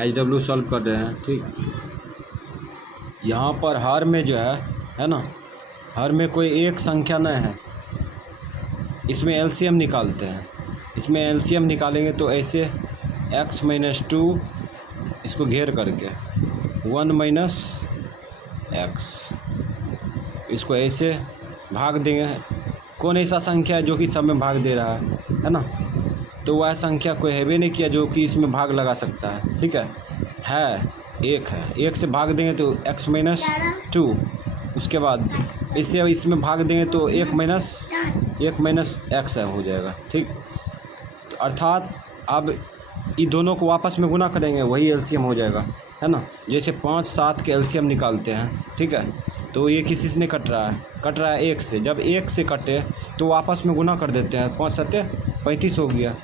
HW solve कर रहे हैं। ठीक, यहाँ पर हर में जो है ना, हर में कोई एक संख्या न है, इसमें LCM निकालते हैं। इसमें LCM निकालेंगे तो ऐसे x - 2 इसको घेर करके 1 - x, इसको ऐसे भाग देंगे। कौन ऐसा संख्या है जो कि सब में भाग दे रहा है ना? तो वह संख्या कोई है भी नहीं किया जो कि इसमें भाग लगा सकता है। ठीक है, एक है, एक से भाग देंगे तो x - 2, उसके बाद इससे इसमें भाग देंगे तो 1 - x हो जाएगा। ठीक, तो अर्थात अब इन दोनों को आपस में गुना करेंगे, वही LCM हो जाएगा, है ना? जैसे 5, 7 के LCM निकालते हैं। ठीक है, तो ये किसी से नहीं कट रहा है 1 से। जब 1 से कटे तो आपस में गुना कर देते हैं, 5 × 7 = 35 हो गया।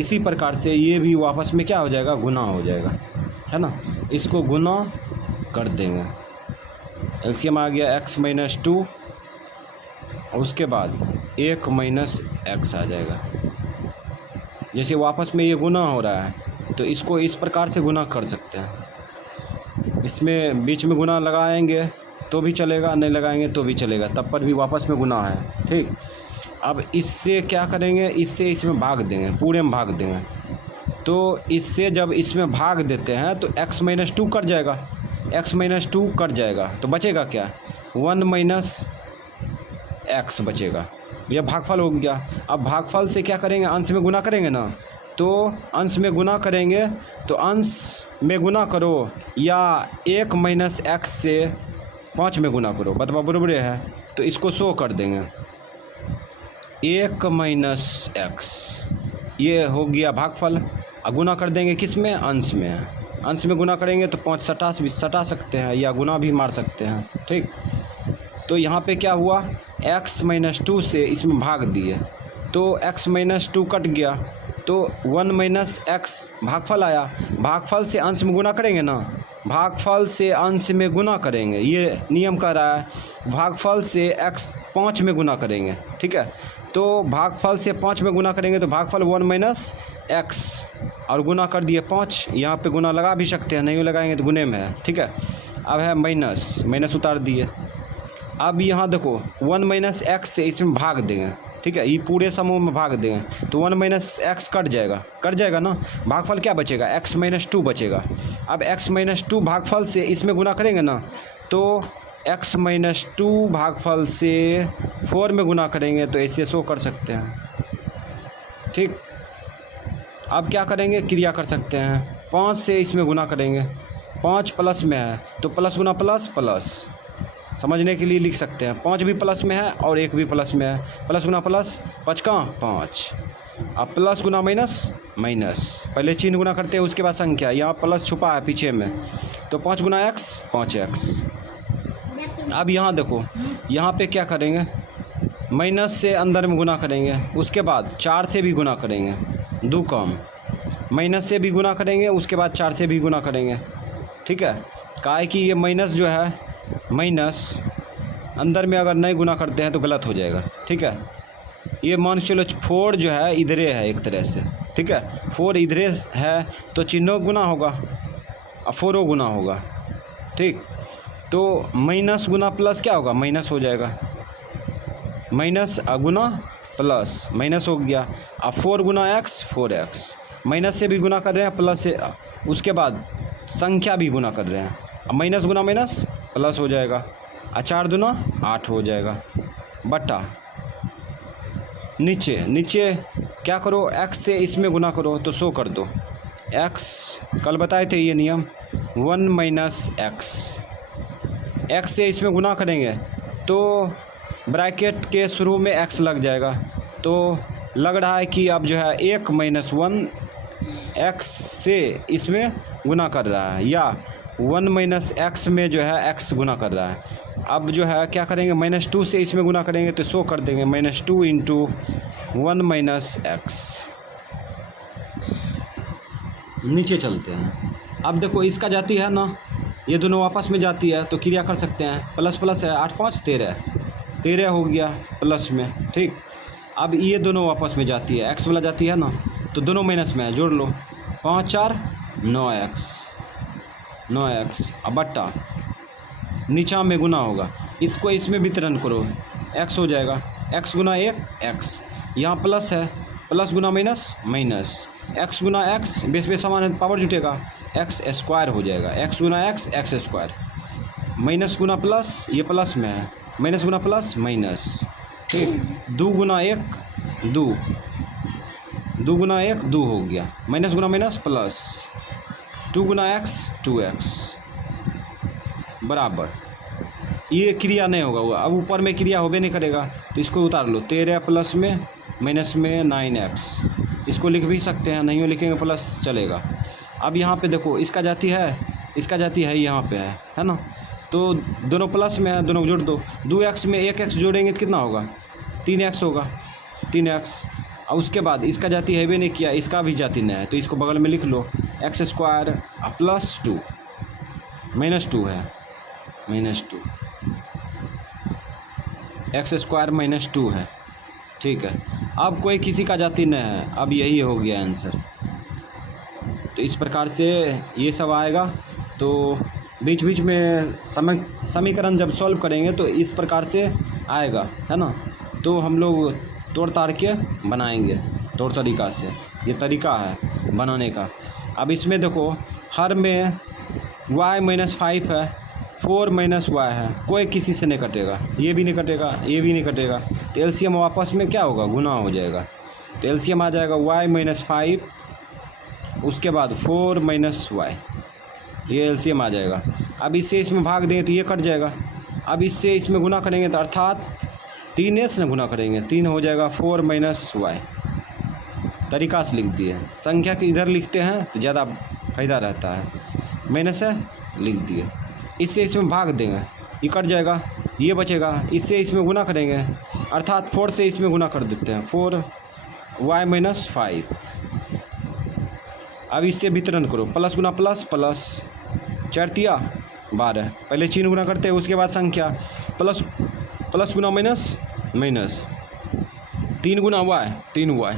इसी प्रकार से ये भी आपस में क्या हो जाएगा, गुना हो जाएगा, है ना? इसको गुना कर देंगे, LCM आ गया x - 2 और उसके बाद 1 - x आ जाएगा। जैसे वापस में ये गुना हो रहा है तो इसको इस प्रकार से गुना कर सकते हैं। इसमें बीच में गुना लगाएंगे तो भी चलेगा, नहीं लगाएंगे तो भी चलेगा, तब पर भी वापस में गुना है। ठीक, अब इससे क्या करेंगे, इससे इसमें भाग देंगे, पूरे में भाग देंगे। तो इससे जब इसमें भाग देते हैं तो x - 2 कट जाएगा, x - 2 कट जाएगा तो बचेगा क्या, 1 - x बचेगा। यह भागफल हो गया। अब भागफल से क्या करेंगे, अंश में गुना करेंगे ना, तो अंश में गुना करेंगे तो अंश में गुना करो या 1 - x से 5 में गुना करो, बतवा बराबर है। तो इसको 100 कर देंगे, 1 - x, ये हो गया भागफल। अब गुना कर देंगे किस में, अंश में। अंश में गुना करेंगे तो 5 सटा सकते हैं या गुना भी मार सकते हैं। ठीक, तो यहाँ पे क्या हुआ, x - 2 से इसमें भाग दिए तो x - 2 कट गया तो 1 - x भागफल आया। भागफल से अंश में गुना करेंगे ना, भागफल से अंश में गुना करेंगे, ये नियम कह रहा है। भागफल से x 5 में गुना करेंगे। ठीक है, तो भागफल से 5 में गुना करेंगे तो भागफल 1 - x और गुना कर दिए 5। यहाँ पे गुना लगा भी सकते हैं, नहीं लगाएंगे तो गुने में है। ठीक है, अब है माइनस उतार दिए। अब यहाँ देखो 1 - x से इसमें भाग देंगे। ठीक है, ये पूरे समूह में भाग देंगे तो 1 - x कट जाएगा ना, भागफल क्या बचेगा, x - 2 बचेगा। अब x - 2 भागफल से इसमें गुना करेंगे ना, तो x - 2 भागफल से 4 में गुना करेंगे तो ऐसे 100 कर सकते हैं। ठीक, अब क्या करेंगे, क्रिया कर सकते हैं, 5 से इसमें गुना करेंगे, 5 प्लस में है तो प्लस गुना प्लस, समझने के लिए लिख सकते हैं। 5 भी प्लस में है और 1 भी प्लस में है, प्लस गुना प्लस, 5 का 5। अब प्लस गुना माइनस, पहले चिन्ह गुना करते हैं उसके बाद संख्या, यहाँ प्लस छुपा है पीछे में, तो 5 × x 5x। अब यहाँ देखो, यहाँ पे क्या करेंगे, माइनस से अंदर में गुना करेंगे, उसके बाद 4 से भी गुना करेंगे, 2 कम, माइनस से भी गुना करेंगे, उसके बाद 4 से भी गुना करेंगे। ठीक है, काहे कि ये माइनस जो है, माइनस अंदर में अगर नहीं गुना करते हैं तो गलत हो जाएगा। ठीक है, ये मान के चलो 4 जो है इधरे है एक तरह से। ठीक है, 4 इधरे है तो चिन्हों गुना होगा और 4 गुना होगा। ठीक, तो माइनस गुना प्लस क्या होगा, माइनस हो जाएगा, माइनस गुना प्लस, माइनस हो गया। अब 4 × x 4x, माइनस से भी गुना कर रहे हैं, प्लस से, उसके बाद संख्या भी गुना कर रहे हैं, अब माइनस गुना माइनस प्लस हो जाएगा, 4 दूना 8 हो जाएगा, बटा नीचे क्या करो, x से इसमें गुना करो तो 100 कर दो। x कल बताए थे ये नियम, 1 - x से इसमें गुना करेंगे तो ब्रैकेट के शुरू में x लग जाएगा, तो लग रहा है कि अब जो है 1 - 1 x से इसमें गुना कर रहा है, या 1 - x में जो है x गुना कर रहा है। अब जो है क्या करेंगे, -2 से इसमें गुना करेंगे तो 100 कर देंगे, -2 × 1 - x। नीचे चलते हैं, अब देखो इसका जाती है ना, ये दोनों आपस में जाती है तो क्रिया कर सकते हैं, प्लस प्लस है, 8 × 5 13 हो गया प्लस में। ठीक, अब ये दोनों आपस में जाती है, x वाला जाती है ना, तो दोनों माइनस में है, जोड़ लो, 5 × 4 9x अब बट्टा नीचा में गुना होगा, इसको इसमें वितरण करो, x हो जाएगा, x गुना 1 x, यहाँ प्लस है, प्लस गुना माइनस माइनस, x गुना x बेस पे समान पावर जुटेगा, x स्क्वायर हो जाएगा, x गुना x x स्क्वायर, माइनस गुना प्लस, ये प्लस में है, माइनस गुना प्लस माइनस, ठीक, 2 गुना 1 2, 2 गुना 1 2 हो गया, माइनस गुना माइनस प्लस, 2 गुना x 2x बराबर, ये क्रिया नहीं होगा हुआ, अब ऊपर में क्रिया होबे नहीं करेगा तो इसको उतार लो, 13 प्लस में माइनस में 9x, इसको लिख भी सकते हैं, नहीं लिखेंगे प्लस चलेगा। अब यहाँ पे देखो इसका जाती है, इसका जाती है यहाँ पे है ना, तो दोनों प्लस में है, दोनों जोड़ दो, 2x में 1x जोड़ेंगे तो कितना होगा, 3x होगा, 3x। और उसके बाद इसका जाती है भी नहीं किया, इसका भी जाती नहीं है, तो इसको बगल में लिख लो, x स्क्वायर प्लस 2 माइनस 2 है, माइनस 2 x स्क्वायर माइनस 2 है, ठीक है। अब कोई किसी का जाती नहीं है, अब यही हो गया आंसर। तो इस प्रकार से ये सब आएगा, तो बीच बीच में समीकरण जब सॉल्व करेंगे तो इस प्रकार से आएगा, है ना। तो हम लोग तोड़ ताड़ के बनाएंगे तौर तरीक़ा से, ये तरीका है बनाने का। अब इसमें देखो हर में y माइनस 5 है, 4 माइनस y है, कोई किसी से नहीं कटेगा, ये भी नहीं कटेगा, ये भी नहीं कटेगा, तो एलसीएम वापस में क्या होगा, गुना हो जाएगा। तो एलसीएम आ जाएगा y माइनस 5, उसके बाद 4 माइनस y, ये एलसीएम आ जाएगा। अब इससे इसमें भाग देंगे तो ये कट जाएगा, अब इससे इसमें गुना करेंगे तो अर्थात 3 से गुना करेंगे, 3 हो जाएगा 4 माइनस y। तरीका से लिख दिए, संख्या के इधर लिखते हैं तो ज़्यादा फायदा रहता है, माइनस है लिख दिए, इससे इसमें भाग देंगे, ये कट जाएगा, ये बचेगा, इससे इसमें गुना करेंगे अर्थात 4 से इसमें गुना कर देते हैं, 4y माइनस 5। अब इससे वितरण करो, प्लस गुना प्लस प्लस, 4 तिया 12, पहले चिन्ह गुना करते हैं, उसके बाद संख्या, प्लस प्लस गुना माइनस माइनस, 3 गुना y 3y,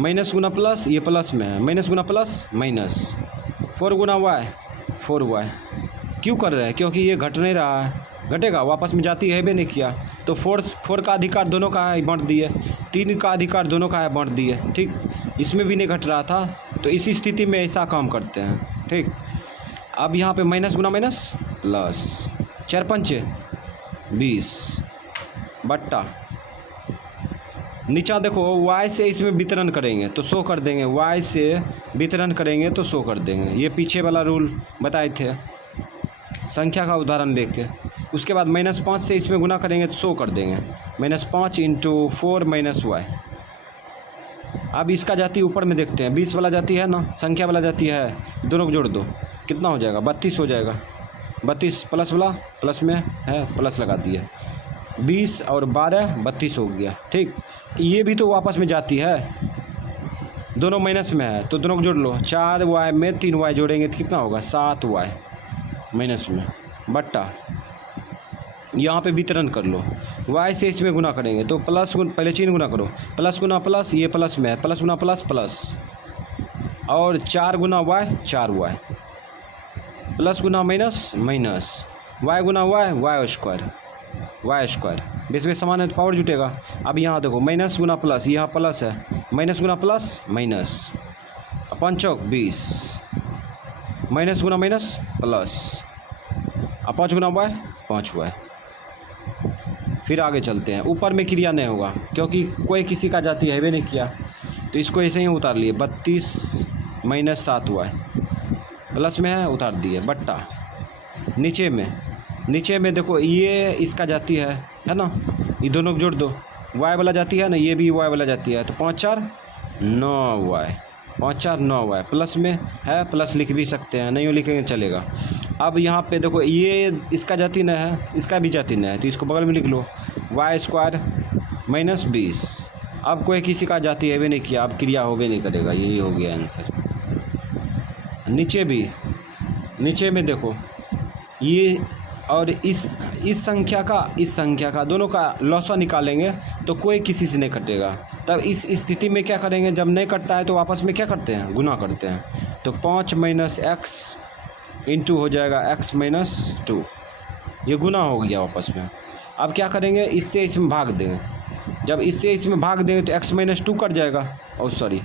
माइनस गुना प्लस, ये प्लस में है, माइनस गुना प्लस माइनस, 4 गुना y 4y। क्यों कर रहे हैं, क्योंकि ये घट नहीं रहा है, घटेगा वापस में जाती है भी नहीं किया, तो 4 का अधिकार दोनों का है बांट दिए, 3 का अधिकार दोनों का है बांट दिए, ठीक, इसमें भी नहीं घट रहा था, तो इसी स्थिति में ऐसा काम करते हैं, ठीक। अब यहाँ पे माइनस गुना माइनस प्लस, 4 पंचे 20 बट्टा, नीचा देखो y से इसमें वितरण करेंगे तो 100 कर देंगे, y से वितरण करेंगे तो 100 कर देंगे, ये पीछे वाला रूल बताए थे संख्या का उदाहरण लेके। उसके बाद -5 से इसमें गुना करेंगे तो 100 कर देंगे, -5 × 4 माइनस y। अब इसका जाती ऊपर में देखते हैं, 20 वाला जाती है ना, संख्या वाला जाती है, दोनों को जोड़ दो, कितना हो जाएगा, 32 हो जाएगा, 32 प्लस वाला प्लस में है, प्लस लगा दिए, 20 और 12 32 हो गया, ठीक। ये भी तो वापस में जाती है, दोनों माइनस में है तो दोनों को जोड़ लो, 4y में 3y जोड़ेंगे तो कितना होगा, 7y माइनस में बट्टा, यहाँ पे वितरण कर लो, y से इसमें गुना करेंगे तो प्लस पहले चिन्ह गुना करो, प्लस गुना प्लस, ये प्लस में है, प्लस गुना प्लस प्लस, और 4 गुना y 4y, प्लस गुना माइनस माइनस, y गुना y स्क्वायर, बेस में समान है तो पावर जुटेगा। अब यहाँ देखो माइनस गुना प्लस, यहाँ प्लस है, माइनस गुना प्लस माइनस, 5 चौक 20, माइनस गुना माइनस प्लस, 5 गुना y 5y। फिर आगे चलते हैं, ऊपर में क्रिया नहीं होगा क्योंकि कोई किसी का जाती है भी नहीं किया, तो इसको ऐसे ही उतार लिए, 32 माइनस 7y, प्लस में है उतार दिए बट्टा, नीचे में देखो ये इसका जाती है ना, ये दोनों को जोड़ दो, y वाला जाती है ना, ये भी y वाला जाती है, तो 5 4 9y, 5 4 9y, प्लस में है, प्लस लिख भी सकते हैं, नहीं लिखेंगे चलेगा। अब यहाँ पे देखो ये इसका जाती नहीं है, इसका भी जाती नहीं है, तो इसको बगल में लिख लो, y स्क्वायर माइनस 20। अब कोई किसी का जाती है भी नहीं किया, अब क्रिया हो भी नहीं करेगा, यही हो गया आंसर। नीचे में देखो ये और इस संख्या का दोनों का लॉसा निकालेंगे तो कोई किसी से नहीं कटेगा। तब इस स्थिति में क्या करेंगे, जब नहीं कटता है तो वापस में क्या करते हैं, गुना करते हैं। तो 5 माइनस एक्स इंटू हो जाएगा x माइनस 2। ये गुना हो गया आपस में। अब क्या करेंगे, इससे इसमें भाग देंगे। जब इससे इसमें भाग देंगे तो x माइनस 2 कट जाएगा, और सॉरी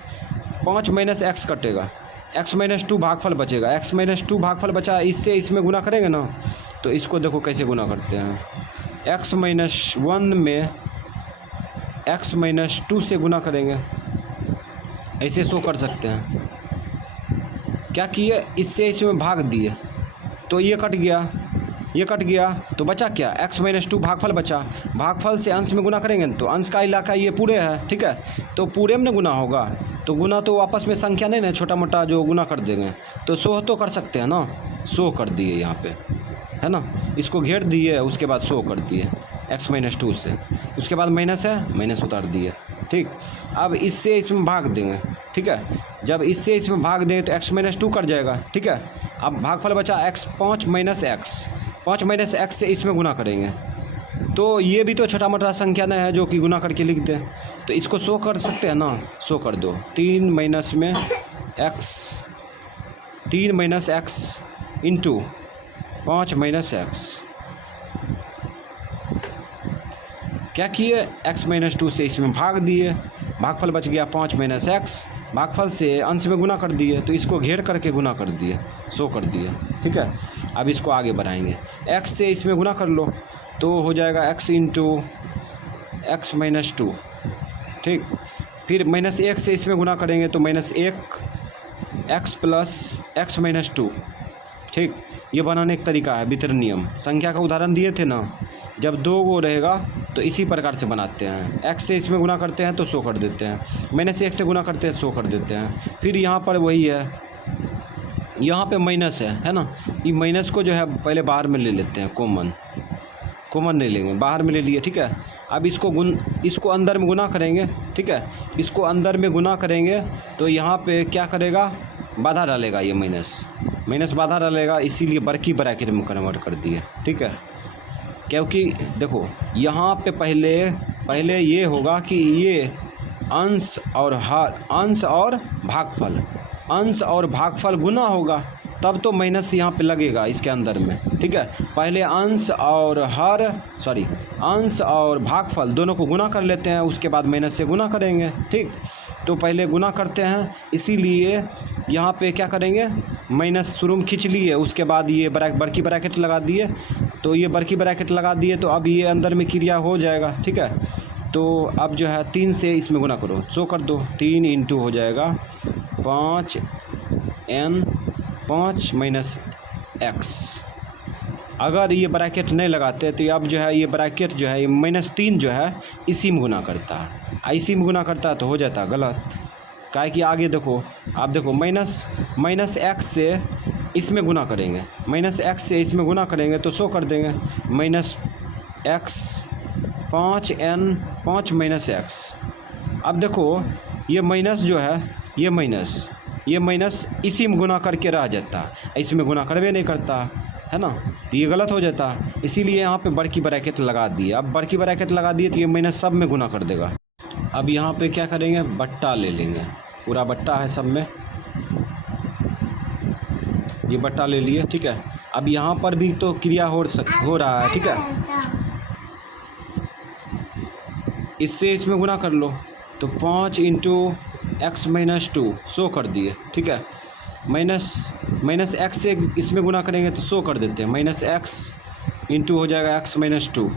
5 माइनस एक्स कटेगा, x माइनस 2 भागफल बचेगा। x माइनस 2 भागफल बचा, इससे इसमें गुना करेंगे ना, तो इसको देखो कैसे गुना करते हैं। x माइनस 1 में x माइनस 2 से गुना करेंगे, ऐसे शो कर सकते हैं। क्या किए, इससे इसमें भाग दिए तो ये कट गया, ये कट गया, तो बचा क्या, x माइनस 2 भागफल बचा। भागफल से अंश में गुना करेंगे तो अंश का इलाका ये पूरे है, ठीक है, तो पूरे में गुना होगा। तो गुना तो आपस में संख्या नहीं ना, छोटा मोटा जो गुना कर देंगे, तो 100 तो कर सकते हैं ना, 100 कर दिए यहाँ पे, है ना, इसको घेर दिए, उसके बाद 100 कर दिए x माइनस 2 से, उसके बाद माइनस है, माइनस उतार दिए, ठीक। अब इससे इसमें भाग देंगे, ठीक है, जब इससे इसमें भाग देंगे तो x माइनस 2 कट जाएगा, ठीक है। अब भागफल बचा x 5 minus x, 5 minus x से इसमें गुना करेंगे, तो ये भी तो छोटा मोटा संख्या नहीं है जो कि गुना करके लिख दें, तो इसको 100 कर सकते हैं ना, 100 कर दो। 3 माइनस में x, 3 minus x into 5 minus x, क्या किए, x माइनस 2 से इसमें भाग दिए, भागफल बच गया 5 माइनस एक्स, भागफल से अंश में गुना कर दिए, तो इसको घेर करके गुना कर दिए, 100 कर दिए, ठीक है। अब इसको आगे बढ़ाएंगे, x से इसमें गुना कर लो तो हो जाएगा x इंटू एक्स माइनस 2, ठीक। फिर माइनस 1 से इसमें गुना करेंगे तो minus 1 x plus x minus 2, ठीक। ये बनाने का तरीका है, वितरण नियम। संख्या का उदाहरण दिए थे ना, जब 2 गो रहेगा तो इसी प्रकार से बनाते हैं। x से इसमें गुना करते हैं तो 100 कर देते हैं, माइनस 1 से गुना करते हैं 100 कर देते हैं। फिर यहाँ पर वही है, यहाँ पे माइनस है ना, ये माइनस को जो है पहले बाहर में ले लेते हैं, कॉमन नहीं लेंगे, बाहर में ले लिए, ठीक है। अब इसको अंदर में गुना करेंगे, ठीक है, इसको अंदर में गुना करेंगे तो यहाँ पे क्या करेगा, बाधा डालेगा, ये माइनस बाधा डालेगा, इसीलिए बड़की ब्रैकेट में कन्वर्ट कर दिए, ठीक है। क्योंकि देखो यहाँ पे पहले ये होगा कि ये अंश और भागफल गुना होगा, तब तो माइनस यहाँ पे लगेगा इसके अंदर में, ठीक है। पहले अंश और भागफल दोनों को गुना कर लेते हैं, उसके बाद माइनस से गुना करेंगे, ठीक। तो पहले गुना करते हैं, इसीलिए यहाँ पे क्या करेंगे, माइनस शुरू में खींच लिए, उसके बाद ये बड़की ब्रैकेट लगा दिए, तो ये बड़की ब्रैकेट लगा दिए तो अब ये अंदर में क्रिया हो जाएगा, ठीक है। तो अब जो है 3 से इसमें गुना करो, 100 कर दो, 3 इंटू हो जाएगा 5 माइनस एक्स। अगर ये ब्रैकेट नहीं लगाते तो अब जो है ये ब्रैकेट जो है ये -3 जो है इसी में गुना करता है, इसी में गुना करता है तो हो जाता है गलत। काहे कि आगे देखो, आप देखो माइनस एक्स से इसमें गुना करेंगे, माइनस एक्स से इसमें गुना करेंगे तो 100 कर देंगे, माइनस एक्स 5 माइनस एक्स। अब देखो ये माइनस जो है ये माइनस इसी में गुना करके रह जाता है, इसमें गुना करवे नहीं करता है ना, तो ये गलत हो जाता है। इसीलिए यहाँ पे बड़की ब्रैकेट लगा दिए। अब बड़की ब्रैकेट लगा दिए तो ये माइनस सब में गुना कर देगा। अब यहाँ पे क्या करेंगे, बट्टा ले लेंगे, पूरा बट्टा है सब में, ये बट्टा ले लिए, ठीक है। अब यहाँ पर भी तो क्रिया हो रहा है, ठीक है, इससे इसमें गुना कर लो तो 5 इंटू एक्स माइनस 2 100 कर दिए, ठीक है। माइनस एक्स से इसमें गुना करेंगे तो 100 कर देते हैं, माइनस एक्स इंटू हो जाएगा एक्स माइनस 2।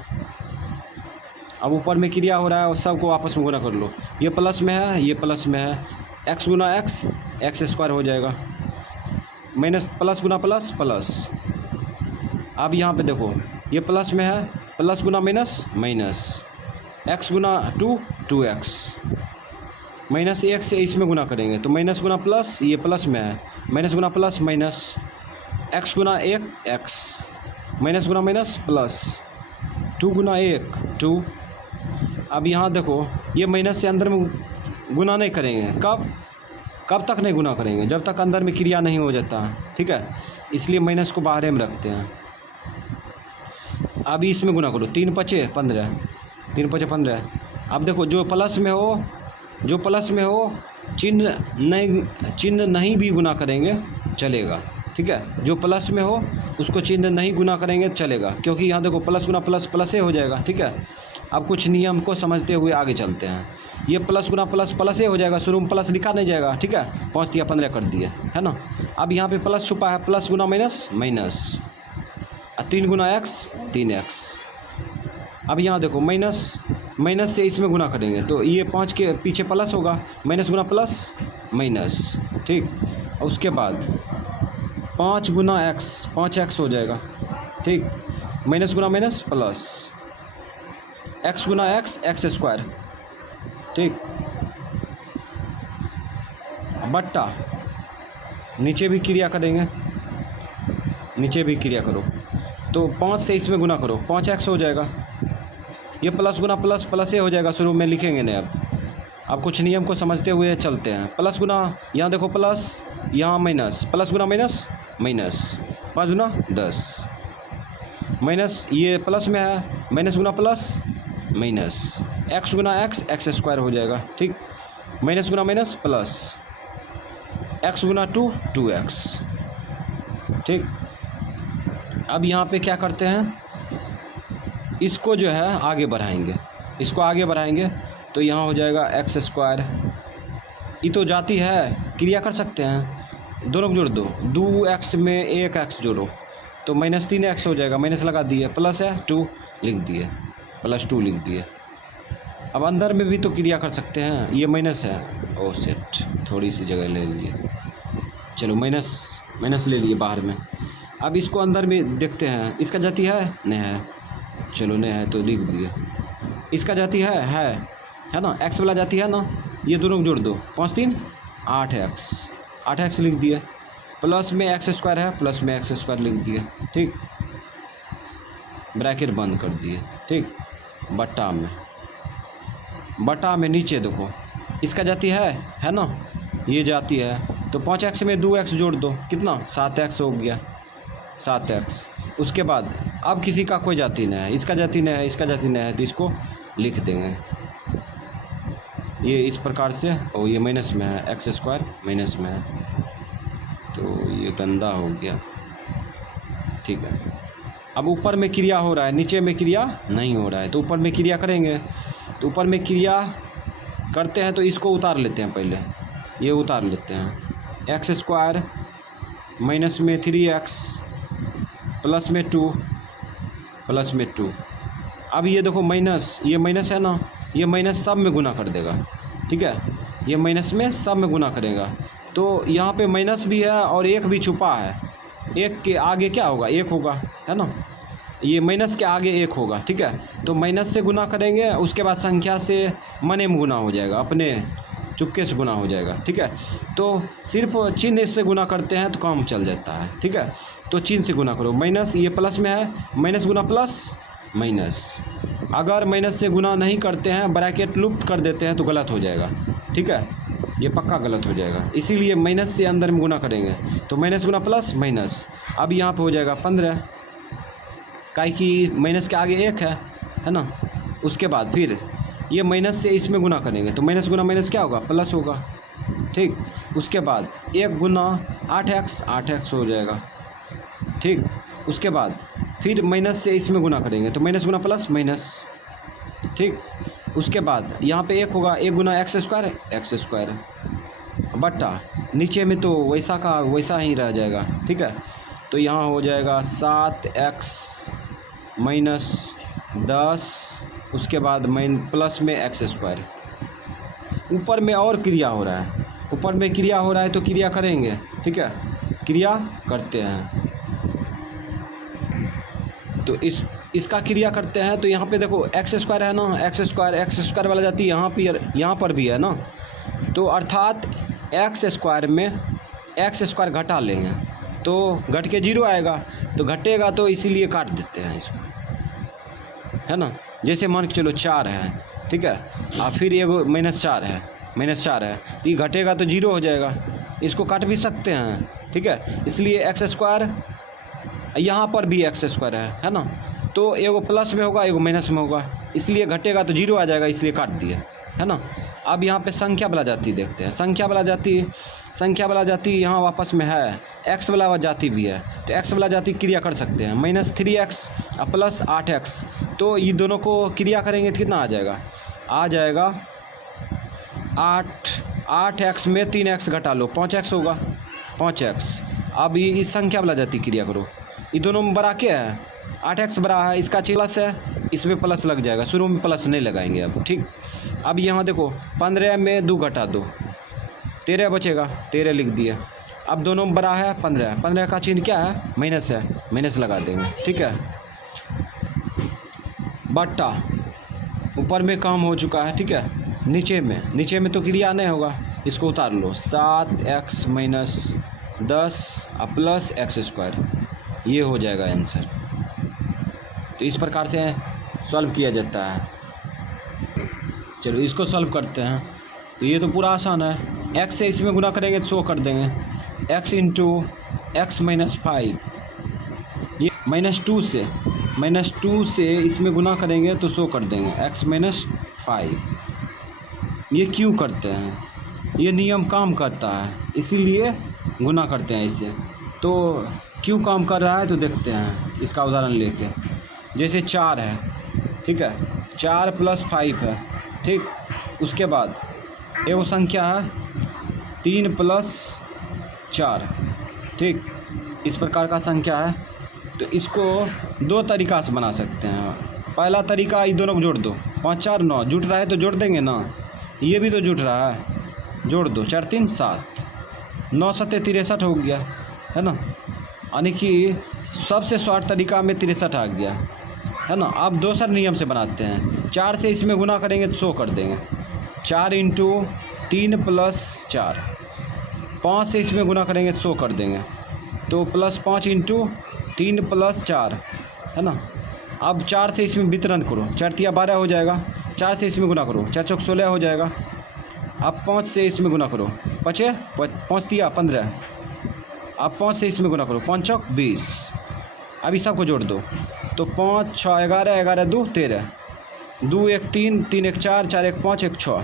अब ऊपर में क्रिया हो रहा है और सबको आपस में गुना कर लो, ये प्लस में है ये प्लस में है, एक्स गुना एक्स स्क्वायर हो जाएगा, माइनस प्लस गुना प्लस। अब यहाँ पे देखो ये प्लस में है, प्लस गुना माइनस, एक्स गुना 2 एक्स, माइनस 1 से इसमें गुना करेंगे तो माइनस गुना प्लस, ये प्लस में है, माइनस गुना प्लस माइनस, एक्स गुना 1 एक्स, माइनस गुना माइनस प्लस, 2 गुना 1 2। अब यहाँ देखो ये माइनस से अंदर में गुना नहीं करेंगे, कब तक नहीं गुना करेंगे, जब तक अंदर में क्रिया नहीं हो जाता, ठीक है, इसलिए माइनस को बाहर में रखते हैं। अभी इसमें गुना करो, 3 5 15, 3 5 15। अब देखो जो प्लस में हो चिन्ह नहीं भी गुना करेंगे चलेगा, ठीक है। जो प्लस में हो उसको चिन्ह नहीं गुना करेंगे चलेगा, क्योंकि यहाँ देखो प्लस गुना प्लस प्लस ए हो जाएगा, ठीक है। अब कुछ नियम को समझते हुए आगे चलते हैं। ये प्लस गुना प्लस प्लस ए हो जाएगा, शुरू में प्लस लिखा नहीं जाएगा, ठीक है। 5 दिया 15 कर दिए, है ना। अब यहाँ पे प्लस छुपा है, प्लस गुना माइनस माइनस, 3 गुना एक्स 3x। अब यहाँ देखो माइनस माइनस से इसमें गुना करेंगे तो ये 5 के पीछे प्लस होगा, माइनस गुना प्लस माइनस, ठीक। और उसके बाद 5 गुना एक्स 5x हो जाएगा, ठीक। माइनस गुना माइनस प्लस, एक्स गुना एक्स एक्स स्क्वायर, ठीक। बट्टा नीचे भी क्रिया करेंगे, नीचे भी क्रिया करो तो 5 से इसमें गुना करो, 5x हो जाएगा। ये प्लस गुना प्लस प्लस ए हो जाएगा, शुरू में लिखेंगे नहीं। अब कुछ नियम को समझते हुए चलते हैं। प्लस गुना, यहाँ देखो प्लस, यहाँ माइनस, प्लस गुना माइनस माइनस, 5 गुना 10, माइनस ये प्लस में है, माइनस गुना प्लस माइनस, एक्स गुना एक्स एक्स स्क्वायर हो जाएगा, ठीक। माइनस गुना माइनस प्लस, एक्स गुना 2 2x, ठीक। अब यहाँ पे क्या करते हैं, इसको जो है आगे बढ़ाएंगे, इसको आगे बढ़ाएंगे तो यहाँ हो जाएगा एक्स स्क्वायर। ये तो जाती है, क्रिया कर सकते हैं, दोनों को जोड़ दो, 2x में 1x जोड़ो तो माइनस 3x हो जाएगा, माइनस लगा दिए, प्लस है 2 लिख दिए, प्लस 2 लिख दिए। अब अंदर में भी तो क्रिया कर सकते हैं, ये माइनस है, ओ सेट थोड़ी सी जगह ले लिए, चलो माइनस माइनस ले लिए बाहर में। अब इसको अंदर में देखते हैं, इसका जाती है नहीं है, चलो नहीं है तो लिख दिए। इसका जाती है ना, x वाला जाती है ना, ये दोनों को जोड़ दो, 5 3 8x, 8x लिख दिए। प्लस में एक्स स्क्वायर है, प्लस में एक्स स्क्वायर लिख दिए, ठीक। ब्रैकेट बंद कर दिए, ठीक। बट्टा में नीचे देखो, इसका जाती है ना, ये जाती है तो 5x में 2x जोड़ दो, कितना 7x हो गया, 7x। उसके बाद अब किसी का कोई जाती नहीं है, इसका जाती नहीं है, इसका जाती नहीं है तो इसको लिख देंगे ये इस प्रकार से। और ये माइनस में है, एक्स स्क्वायर माइनस में है तो ये गंदा हो गया, ठीक है। अब ऊपर में क्रिया हो रहा है, नीचे में क्रिया नहीं हो रहा है, तो ऊपर में क्रिया करेंगे। तो ऊपर में क्रिया करते हैं तो इसको उतार लेते हैं, पहले ये उतार लेते हैं, एक्स स्क्वायर माइनस में 3x प्लस में 2 प्लस में 2। अब ये देखो माइनस, ये माइनस है ना, ये माइनस सब में गुना कर देगा, ठीक है। ये माइनस में सब में गुना करेगा तो यहाँ पे माइनस भी है और एक भी छुपा है, एक के आगे क्या होगा, एक होगा, है ना। ये माइनस के आगे एक होगा, ठीक है। तो माइनस से गुना करेंगे, उसके बाद संख्या से मने में गुना हो जाएगा, अपने चुपके से गुना हो जाएगा, ठीक है। तो सिर्फ चिन्ह से गुना करते हैं तो काम चल जाता है, ठीक है। तो चिन्ह से गुना करो, माइनस ये प्लस में है, माइनस गुना प्लस माइनस। अगर माइनस से गुना नहीं करते हैं, ब्रैकेट लुप्त कर देते हैं तो गलत हो जाएगा, ठीक है। ये पक्का गलत हो जाएगा, इसीलिए माइनस से अंदर में गुना करेंगे तो माइनस गुना प्लस माइनस। अब यहाँ पे हो जाएगा 15, काहे कि माइनस के आगे एक है ना। उसके बाद फिर ये माइनस से इसमें गुना करेंगे तो माइनस गुना माइनस क्या होगा, प्लस होगा, ठीक। उसके बाद 1 गुना 8x हो जाएगा, ठीक। उसके बाद फिर माइनस से इसमें गुना करेंगे तो माइनस गुना प्लस माइनस, ठीक। उसके बाद यहाँ पे 1 होगा, 1 गुना एक्स स्क्वायर बट्टा नीचे में तो वैसा का वैसा ही रह जाएगा, ठीक है। तो यहाँ हो जाएगा 7x माइनस 10, उसके बाद प्लस में एक्स स्क्वायर। ऊपर में और क्रिया हो रहा है, ऊपर में क्रिया हो रहा है तो क्रिया करेंगे, ठीक है, क्रिया करते हैं। तो इसका क्रिया करते हैं तो यहाँ पे देखो एक्स स्क्वायर है ना, एक्स स्क्वायर वाला जाती है यहाँ पर भी है ना। तो अर्थात एक्स स्क्वायर में एक्स स्क्वायर घटा लेंगे तो घट के 0 आएगा, तो घटेगा तो इसीलिए काट देते हैं इसको, है ना। जैसे मान के चलो 4 है, ठीक है, और फिर ये -4 है तो ये घटेगा तो 0 हो जाएगा, इसको काट भी सकते हैं, ठीक है। इसलिए एक्स स्क्वायर, यहाँ पर भी एक्स स्क्वायर है ना, तो एगो प्लस में होगा एगो माइनस में होगा, इसलिए घटेगा तो 0 आ जाएगा, इसलिए काट दिए, है ना। अब यहाँ पे संख्या वाला जाति देखते हैं। संख्या वाला जाति यहाँ वापस में है, एक्स वाला जाति भी है, तो एक्स वाला जाति क्रिया कर सकते हैं। -3x प्लस 8x, तो ये दोनों को क्रिया करेंगे तो कितना आ जाएगा 8x में 3x घटा लो 5x होगा, 5x। अब ये इस संख्या वाला जाति क्रिया करो, ये दोनों में बड़ा क्या है, 8x बड़ा है, इसका प्लस है, इसमें प्लस लग जाएगा, शुरू में प्लस नहीं लगाएंगे अब, ठीक। अब यहाँ देखो 15 में 2 घटा दो 13 बचेगा, 13 लिख दिए। अब दोनों में बड़ा है 15, 15 का चिन्ह क्या है, माइनस है, माइनस लगा देंगे, ठीक है। बट्टा ऊपर में काम हो चुका है, ठीक है। नीचे में तो क्रिया नहीं होगा, इसको उतार लो, 7x माइनस 10 प्लस x², ये हो जाएगा आंसर। तो इस प्रकार से सॉल्व किया जाता है। चलो इसको सॉल्व करते हैं। तो ये तो पूरा आसान है, x से इसमें गुना करेंगे तो 100 कर देंगे, x इंटू x माइनस 5, ये -2 से इसमें गुना करेंगे तो 100 कर देंगे, x माइनस 5। ये क्यों करते हैं, ये नियम काम करता है, इसीलिए गुना करते हैं इससे। तो क्यों काम कर रहा है तो देखते हैं इसका उदाहरण लेके। जैसे 4 है, ठीक है, 4 + 5 है, ठीक। उसके बाद एक संख्या है 3 + 4, ठीक, इस प्रकार का संख्या है। तो इसको 2 तरीक़ा से बना सकते हैं। पहला तरीका, ये दोनों को जोड़ दो, 5 4 9, जुट रहा है तो जोड़ देंगे ना, ये भी तो जुट रहा है, जोड़ दो, 4 3 7, 9 7 63 हो गया, है ना। यानी कि सबसे शॉर्ट तरीका में 63 आ गया, है ना। अब दूसरा नियम से बनाते हैं, 4 से इसमें गुना करेंगे तो 100 कर देंगे, 4 इंटू 3 + 4, 5 से इसमें गुना करेंगे तो 100 कर देंगे, तो +5 इंटू 3 + 4, है ना। अब 4 से इसमें वितरण करो, 4 × 12 हो जाएगा, 4 से इसमें गुना करो, 4 × 4 = 16 हो जाएगा। अब 5 से इसमें गुना करो, 5 × 15, अब 5 से इसमें गुना करो, 5 × 4 = 20। अभी सबको जोड़ दो, तो 5 6 11, 11 2 13, 2 1 3, 3 1 4, 4 1 5, 1 6,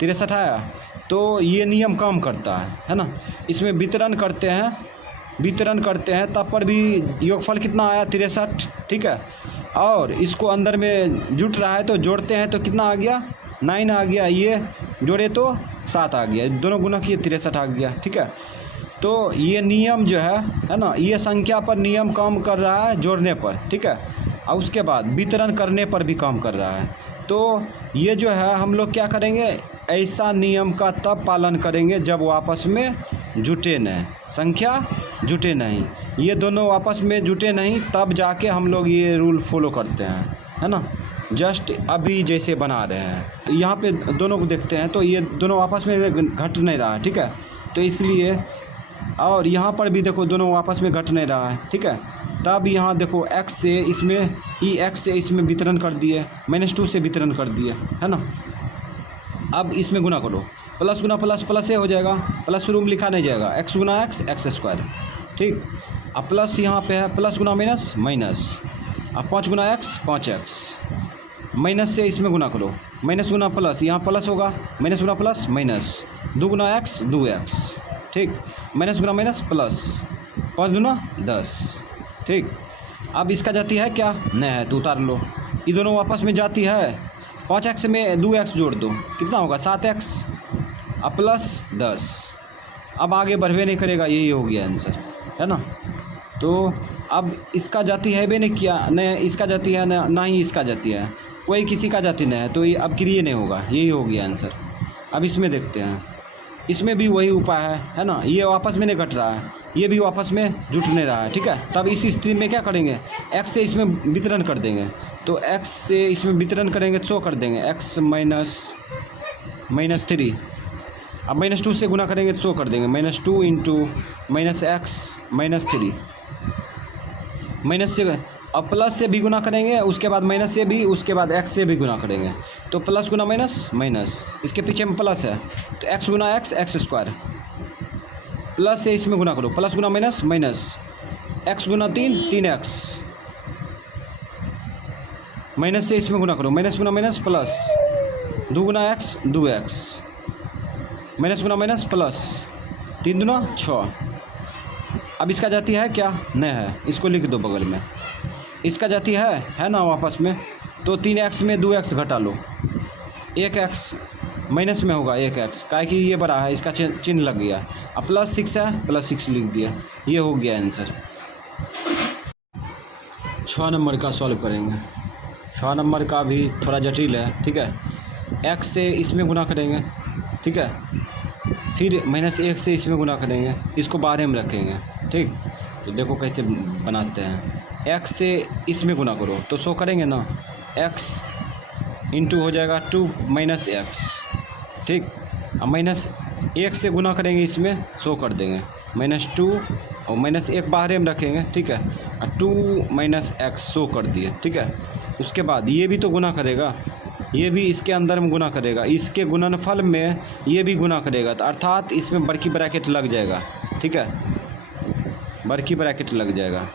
63 आया। तो ये नियम काम करता है ना। इसमें वितरण करते हैं तब पर भी योगफल कितना आया, 63, ठीक है। और इसको अंदर में जुट रहा है तो जोड़ते हैं तो कितना आ गया, 9 आ गया, ये जोड़े तो 7 आ गया, दोनों गुना किए 63 आ गया, ठीक है। तो ये नियम जो है ना, ये संख्या पर नियम काम कर रहा है जोड़ने पर, ठीक है, और उसके बाद वितरण करने पर भी काम कर रहा है। तो ये जो है हम लोग क्या करेंगे, ऐसा नियम का तब पालन करेंगे जब वो आपस में जुटे नहीं, संख्या जुटे नहीं, ये दोनों आपस में जुटे नहीं, तब जाके हम लोग ये रूल फॉलो करते हैं, है ना। जस्ट अभी जैसे बना रहे हैं, यहाँ पे दोनों को देखते हैं तो ये दोनों आपस में घट नहीं रहा है, ठीक है। तो इसलिए, और यहाँ पर भी देखो दोनों आपस में घट नहीं रहा है, ठीक है। तब यहाँ देखो x से इसमें x से इसमें वितरण कर दिए, -2 से वितरण कर दिए, है ना। अब इसमें गुना करो, प्लस गुना प्लस प्लस हो जाएगा, प्लस शुरू में लिखा नहीं जाएगा, x गुना x x², ठीक। अब प्लस यहाँ पे है, प्लस गुना माइनस माइनस, अब 5 गुना x 5x, माइनस से इसमें गुना करो, माइनस गुना प्लस, यहाँ प्लस होगा, माइनस गुना प्लस माइनस, 2 गुना x 2x, ठीक, माइनस गुना माइनस प्लस, 5 गुना 10, ठीक। अब इसका जाती है क्या, नहीं है तो उतार लो, ये दोनों आपस में जाती है, 5x में 2x जोड़ दो, कितना होगा 7x, अब प्लस 10। अब आगे बढ़वे नहीं करेगा, यही हो गया आंसर, है ना। तो अब इसका जाती है भी नहीं किया, नहीं इसका जाती है, ना ही इसका जाती है, कोई किसी का जाती नहीं है, तो ये अब क्रिया नहीं होगा, यही हो गया आंसर। अब इसमें देखते हैं, इसमें भी वही उपाय है ना, ये आपस में नहीं घट रहा है, ये भी आपस में जुट नहीं रहा है, ठीक है। तब इस स्थिति में क्या करेंगे, x से इसमें वितरण कर देंगे, तो x से इसमें वितरण करेंगे तो 100 कर देंगे, x -3, अब -2 से गुना करेंगे तो 100 कर देंगे, -2 इंटू -x -3, माइनस से, अब प्लस से भी गुना करेंगे, उसके बाद माइनस से भी, उसके बाद x से भी गुना करेंगे, तो प्लस गुना माइनस माइनस, इसके पीछे में प्लस है तो x गुना x x², प्लस से इसमें गुना करो, प्लस गुना माइनस माइनस, x गुना 3 3x, माइनस से इसमें गुना करो, माइनस गुना माइनस प्लस, 2 गुना एक्स 2x, माइनस गुना माइनस प्लस, 3 दूना 6। अब इसका जाती है क्या? नहीं है, इसको लिख दो बगल में। इसका जाती है ना वापस में, तो 3x में 2x घटा लो, 1x माइनस में होगा 1x, काहे कि ये बड़ा है, इसका चिन्ह लग गया। अब प्लस 6 है, प्लस 6 लिख दिया। ये हो गया आंसर। 6 नंबर का सॉल्व करेंगे। 6 नंबर का भी थोड़ा जटिल है, ठीक है। x से इसमें गुना करेंगे, ठीक है, फिर -1 से इसमें गुना करेंगे, इसको बारे में रखेंगे, ठीक। तो देखो कैसे बनाते हैं। x से इसमें गुना करो तो 100 करेंगे ना, x इंटू हो जाएगा 2 माइनस एक्स, ठीक। अब -1 से गुना करेंगे, इसमें 100 कर देंगे, -2 और -1 बाहर में रखेंगे, ठीक है। 2 माइनस एक्स 100 कर दिए, ठीक है। उसके बाद ये भी तो गुना करेगा, ये भी इसके अंदर में गुना करेगा, इसके गुणनफल में ये भी गुना करेगा, तो अर्थात इसमें बड़की ब्रैकेट लग जाएगा, ठीक है, बड़की ब्रैकेट लग जाएगा।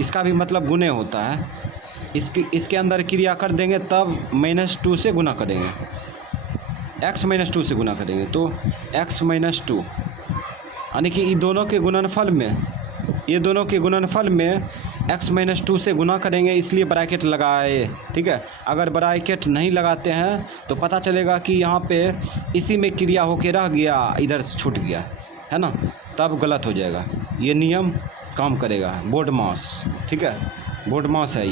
इसका भी मतलब गुने होता है। इसके अंदर क्रिया कर देंगे तब -2 से गुना करेंगे, x -2 से गुना करेंगे, तो x -2 यानी कि ये दोनों के गुणनफल में x -2 से गुना करेंगे, इसलिए ब्रैकेट लगाए, ठीक है। अगर ब्रैकेट नहीं लगाते हैं तो पता चलेगा कि यहाँ पे इसी में क्रिया होके रह गया, इधर छूट गया, है ना, तब गलत हो जाएगा। ये नियम काम करेगा, बोर्ड मास, ठीक है, बोर्ड मास है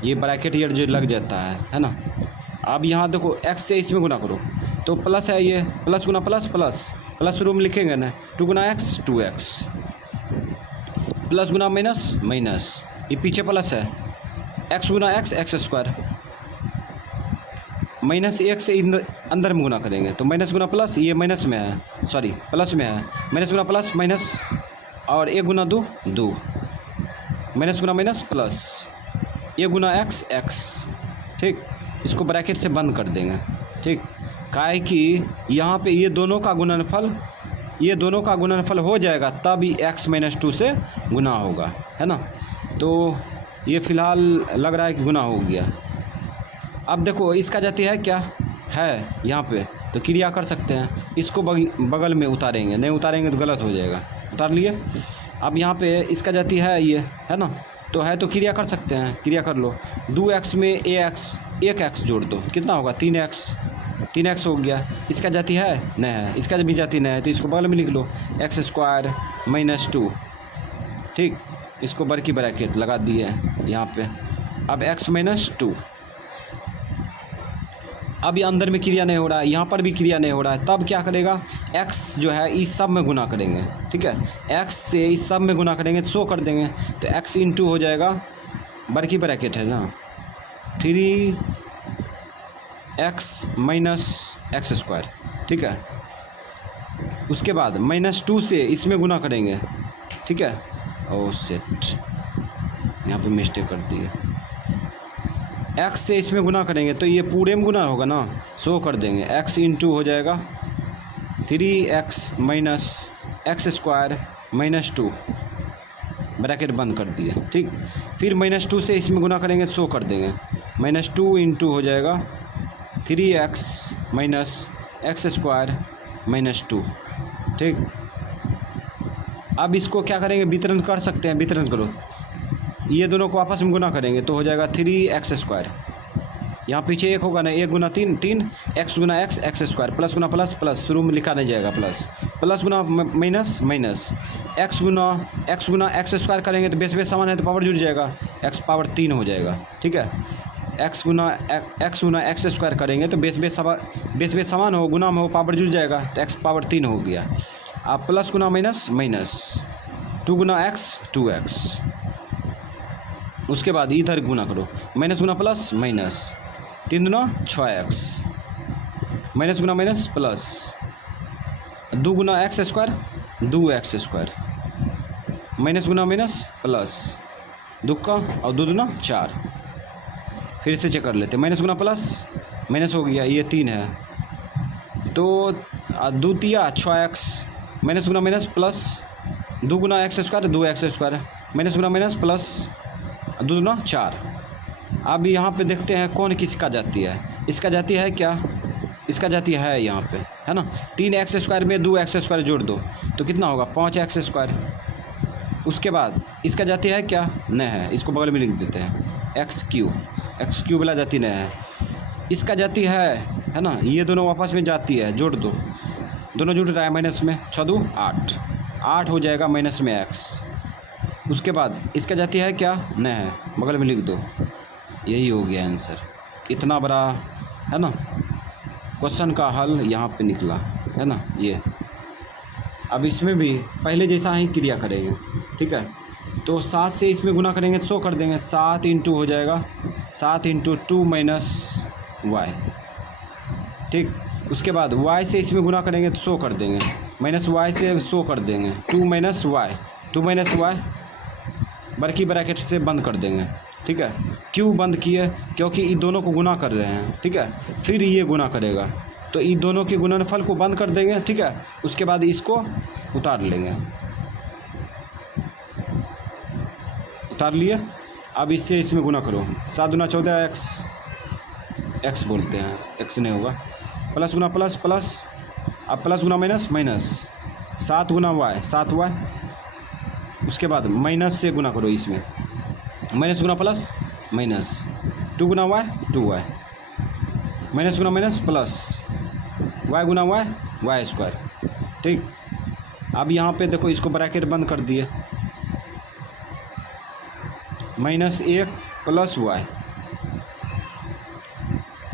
ये ब्रैकेट ये जो लग जाता है ना। अब यहाँ देखो x से इसमें गुना करो तो प्लस है, ये प्लस गुना प्लस प्लस प्लस रूम लिखेंगे ना, 2 गुना x 2x, प्लस गुना माइनस माइनस, ये पीछे प्लस है, x गुना x x स्क्वायर, -1 से अंदर में गुना करेंगे तो माइनस गुना प्लस, ये माइनस में है, सॉरी प्लस में है, माइनस गुना प्लस माइनस, और 1 गुना 2 2, माइनस गुना माइनस प्लस, ये गुना x x, ठीक। इसको ब्रैकेट से बंद कर देंगे, ठीक, काहे कि यहाँ पे ये दोनों का गुणनफल हो जाएगा तब ही x -2 से गुना होगा, है ना। तो ये फ़िलहाल लग रहा है कि गुना हो गया। अब देखो इसका जाती है क्या है यहाँ पे, तो क्रिया कर सकते हैं, इसको बगल में उतारेंगे, नहीं उतारेंगे तो गलत हो जाएगा, उतार लिए। अब यहाँ पे इसका जाती है ये, है ना, तो है तो क्रिया कर सकते हैं, क्रिया कर लो। 2x में एक x जोड़ दो, कितना होगा 3x हो गया। इसका जाती है नहीं है, इसका भी जाती नहीं है, तो इसको बगल में लिख लो, x स्क्वायर -2, ठीक। इसको बड़की ब्रैकेट लगा दिए यहाँ पे। अब x -2, अब ये अंदर में क्रिया नहीं हो रहा है, यहाँ पर भी क्रिया नहीं हो रहा है, तब क्या करेगा, x जो है इस सब में गुना करेंगे, ठीक है। x से इस सब में गुना करेंगे तो 100 कर देंगे, तो x इंटू हो जाएगा, बड़की ब्रैकेट है ना, 3x - x स्क्वायर, ठीक है। उसके बाद -2 से इसमें गुना करेंगे, ठीक है। ओह शिट, यहाँ पे मिस्टेक कर दी है। x से इसमें गुना करेंगे तो ये पूरे में गुना होगा ना, 100 कर देंगे, x इंटू हो जाएगा 3x - x स्क्वायर -2, ब्रैकेट बंद कर दिए, ठीक। फिर -2 से इसमें गुना करेंगे 100 कर देंगे, -2 इंटू हो जाएगा 3x - x स्क्वायर -2, ठीक। अब इसको क्या करेंगे, वितरण कर सकते हैं, वितरण करो, ये दोनों को आपस में गुना करेंगे तो हो जाएगा 3x स्क्वायर, यहाँ पीछे 1 होगा ना, 1 गुना 3 x गुना x x स्क्वायर, प्लस गुना प्लस प्लस, शुरू में लिखा नहीं जाएगा, प्लस गुना माइनस माइनस, x गुना x स्क्वायर करेंगे तो बेस समान है तो पावर जुड़ जाएगा, x पावर 3 हो जाएगा, ठीक है। x गुना x स्क्वायर करेंगे तो बेस समान हो, गुना में हो, पावर जुड़ जाएगा, तो x पावर 3 हो गया। अब प्लस गुना माइनस माइनस, 2 गुना x 2x, उसके बाद इधर गुना करो, माइनस गुना प्लस माइनस, 3 दूना 6x, माइनस गुना माइनस प्लस, 2 गुना x square 2x square, minus गुना माइनस प्लस, 2 का और 2 दूना 4, फिर से चेक कर लेते, माइनस गुना प्लस माइनस हो गया, ये 3 है, तो 2 तिया 6x, माइनस गुना माइनस प्लस, 2 गुना x square 2x square, minus गुना माइनस प्लस 2 दूना 4। अब यहाँ पे देखते हैं कौन किसका जाती है, इसका जाती है क्या, इसका जाती है यहाँ पे, है ना। 3x² में 2x² जोड़ दो तो कितना होगा 5x²। उसके बाद इसका जाती है क्या, न है, इसको बगल में लिख देते हैं x³ वाला जाती न है। इसका जाती है ना, ये दोनों आपस में जाती है, जोड़ दो, दोनों जुड़ रहा है माइनस में, 6 2 8, 8 हो जाएगा माइनस में x। उसके बाद इसका जाती है क्या, न है, बगल में लिख दो। यही हो गया आंसर। इतना बड़ा है ना क्वेश्चन का हल यहाँ पे निकला, है ना ये। अब इसमें भी पहले जैसा ही क्रिया करेंगे, ठीक है। तो 7 से इसमें गुना करेंगे तो 100 कर देंगे, 7 × हो जाएगा 7 × 2 - y, ठीक। उसके बाद y से इसमें गुना करेंगे तो 100 कर देंगे, माइनस y से 100 कर देंगे, 2 - y बड़की ब्रैकेट से बंद कर देंगे, ठीक है। क्यों बंद किए, क्योंकि इन दोनों को गुना कर रहे हैं, ठीक है। फिर ये गुना करेगा तो इन दोनों के गुणनफल को बंद कर देंगे, ठीक है। उसके बाद इसको उतार लेंगे, उतार लिए। अब इससे इसमें गुना करो, 7 × 14 x बोलते हैं, x नहीं होगा, प्लस गुना प्लस प्लस, अब प्लस गुना माइनस माइनस, 7 × y 7y। उसके बाद माइनस से गुना करो, इसमें माइनस गुना plus minus, 2 × y 2y, minus गुना माइनस प्लस, y गुना y² ठीक। अब यहाँ पे देखो इसको ब्रैकेट बंद कर दिए, -1 + y।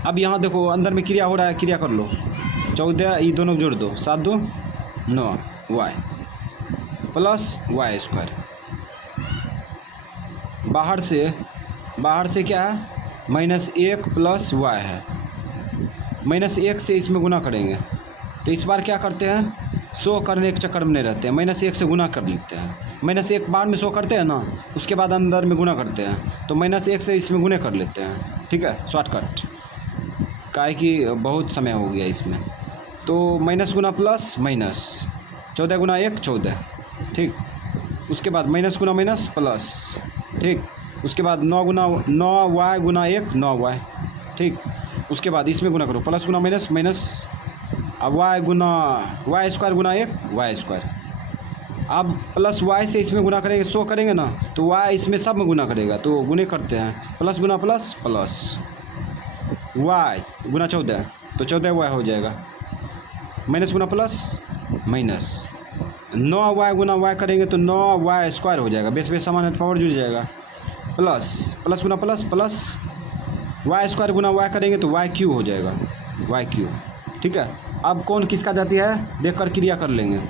अब यहाँ देखो अंदर में क्रिया हो रहा है, क्रिया कर लो, 14 ये दोनों जोड़ दो, 7 2 9 y प्लस y²। बाहर से क्या है, -1 + y है, -1 से इसमें गुना करेंगे तो इस बार क्या करते हैं, 100 करने के चक्कर में नहीं रहते हैं, -1 से गुना कर लेते हैं। -1 बार में 100 करते हैं ना, उसके बाद अंदर में गुना करते हैं, तो -1 से इसमें गुने कर लेते हैं, ठीक है, शॉर्टकट। काहे कि बहुत समय हो गया इसमें, तो माइनस गुना प्लस माइनस, 14 × 1 14, ठीक। उसके बाद माइनस गुना माइनस प्लस, ठीक। उसके बाद 9 y गुना 1 9y, ठीक। उसके बाद इसमें गुना करो, प्लस गुना माइनस माइनस, अब y² गुना 1 y²। अब प्लस y से इसमें गुना करेंगे, 100 करेंगे ना, तो y इसमें सब में गुना करेगा, तो गुने करते हैं, प्लस गुना प्लस प्लस, y गुना 14 तो 14y हो जाएगा, माइनस गुना प्लस माइनस, 9y गुना y करेंगे तो 9y² हो जाएगा, बेस समान है तो पावर जुड़ जाएगा, प्लस गुना प्लस प्लस, y² गुना y करेंगे तो y³ हो जाएगा, y³, ठीक है। अब कौन किसका जाती है देख कर क्रिया कर लेंगे।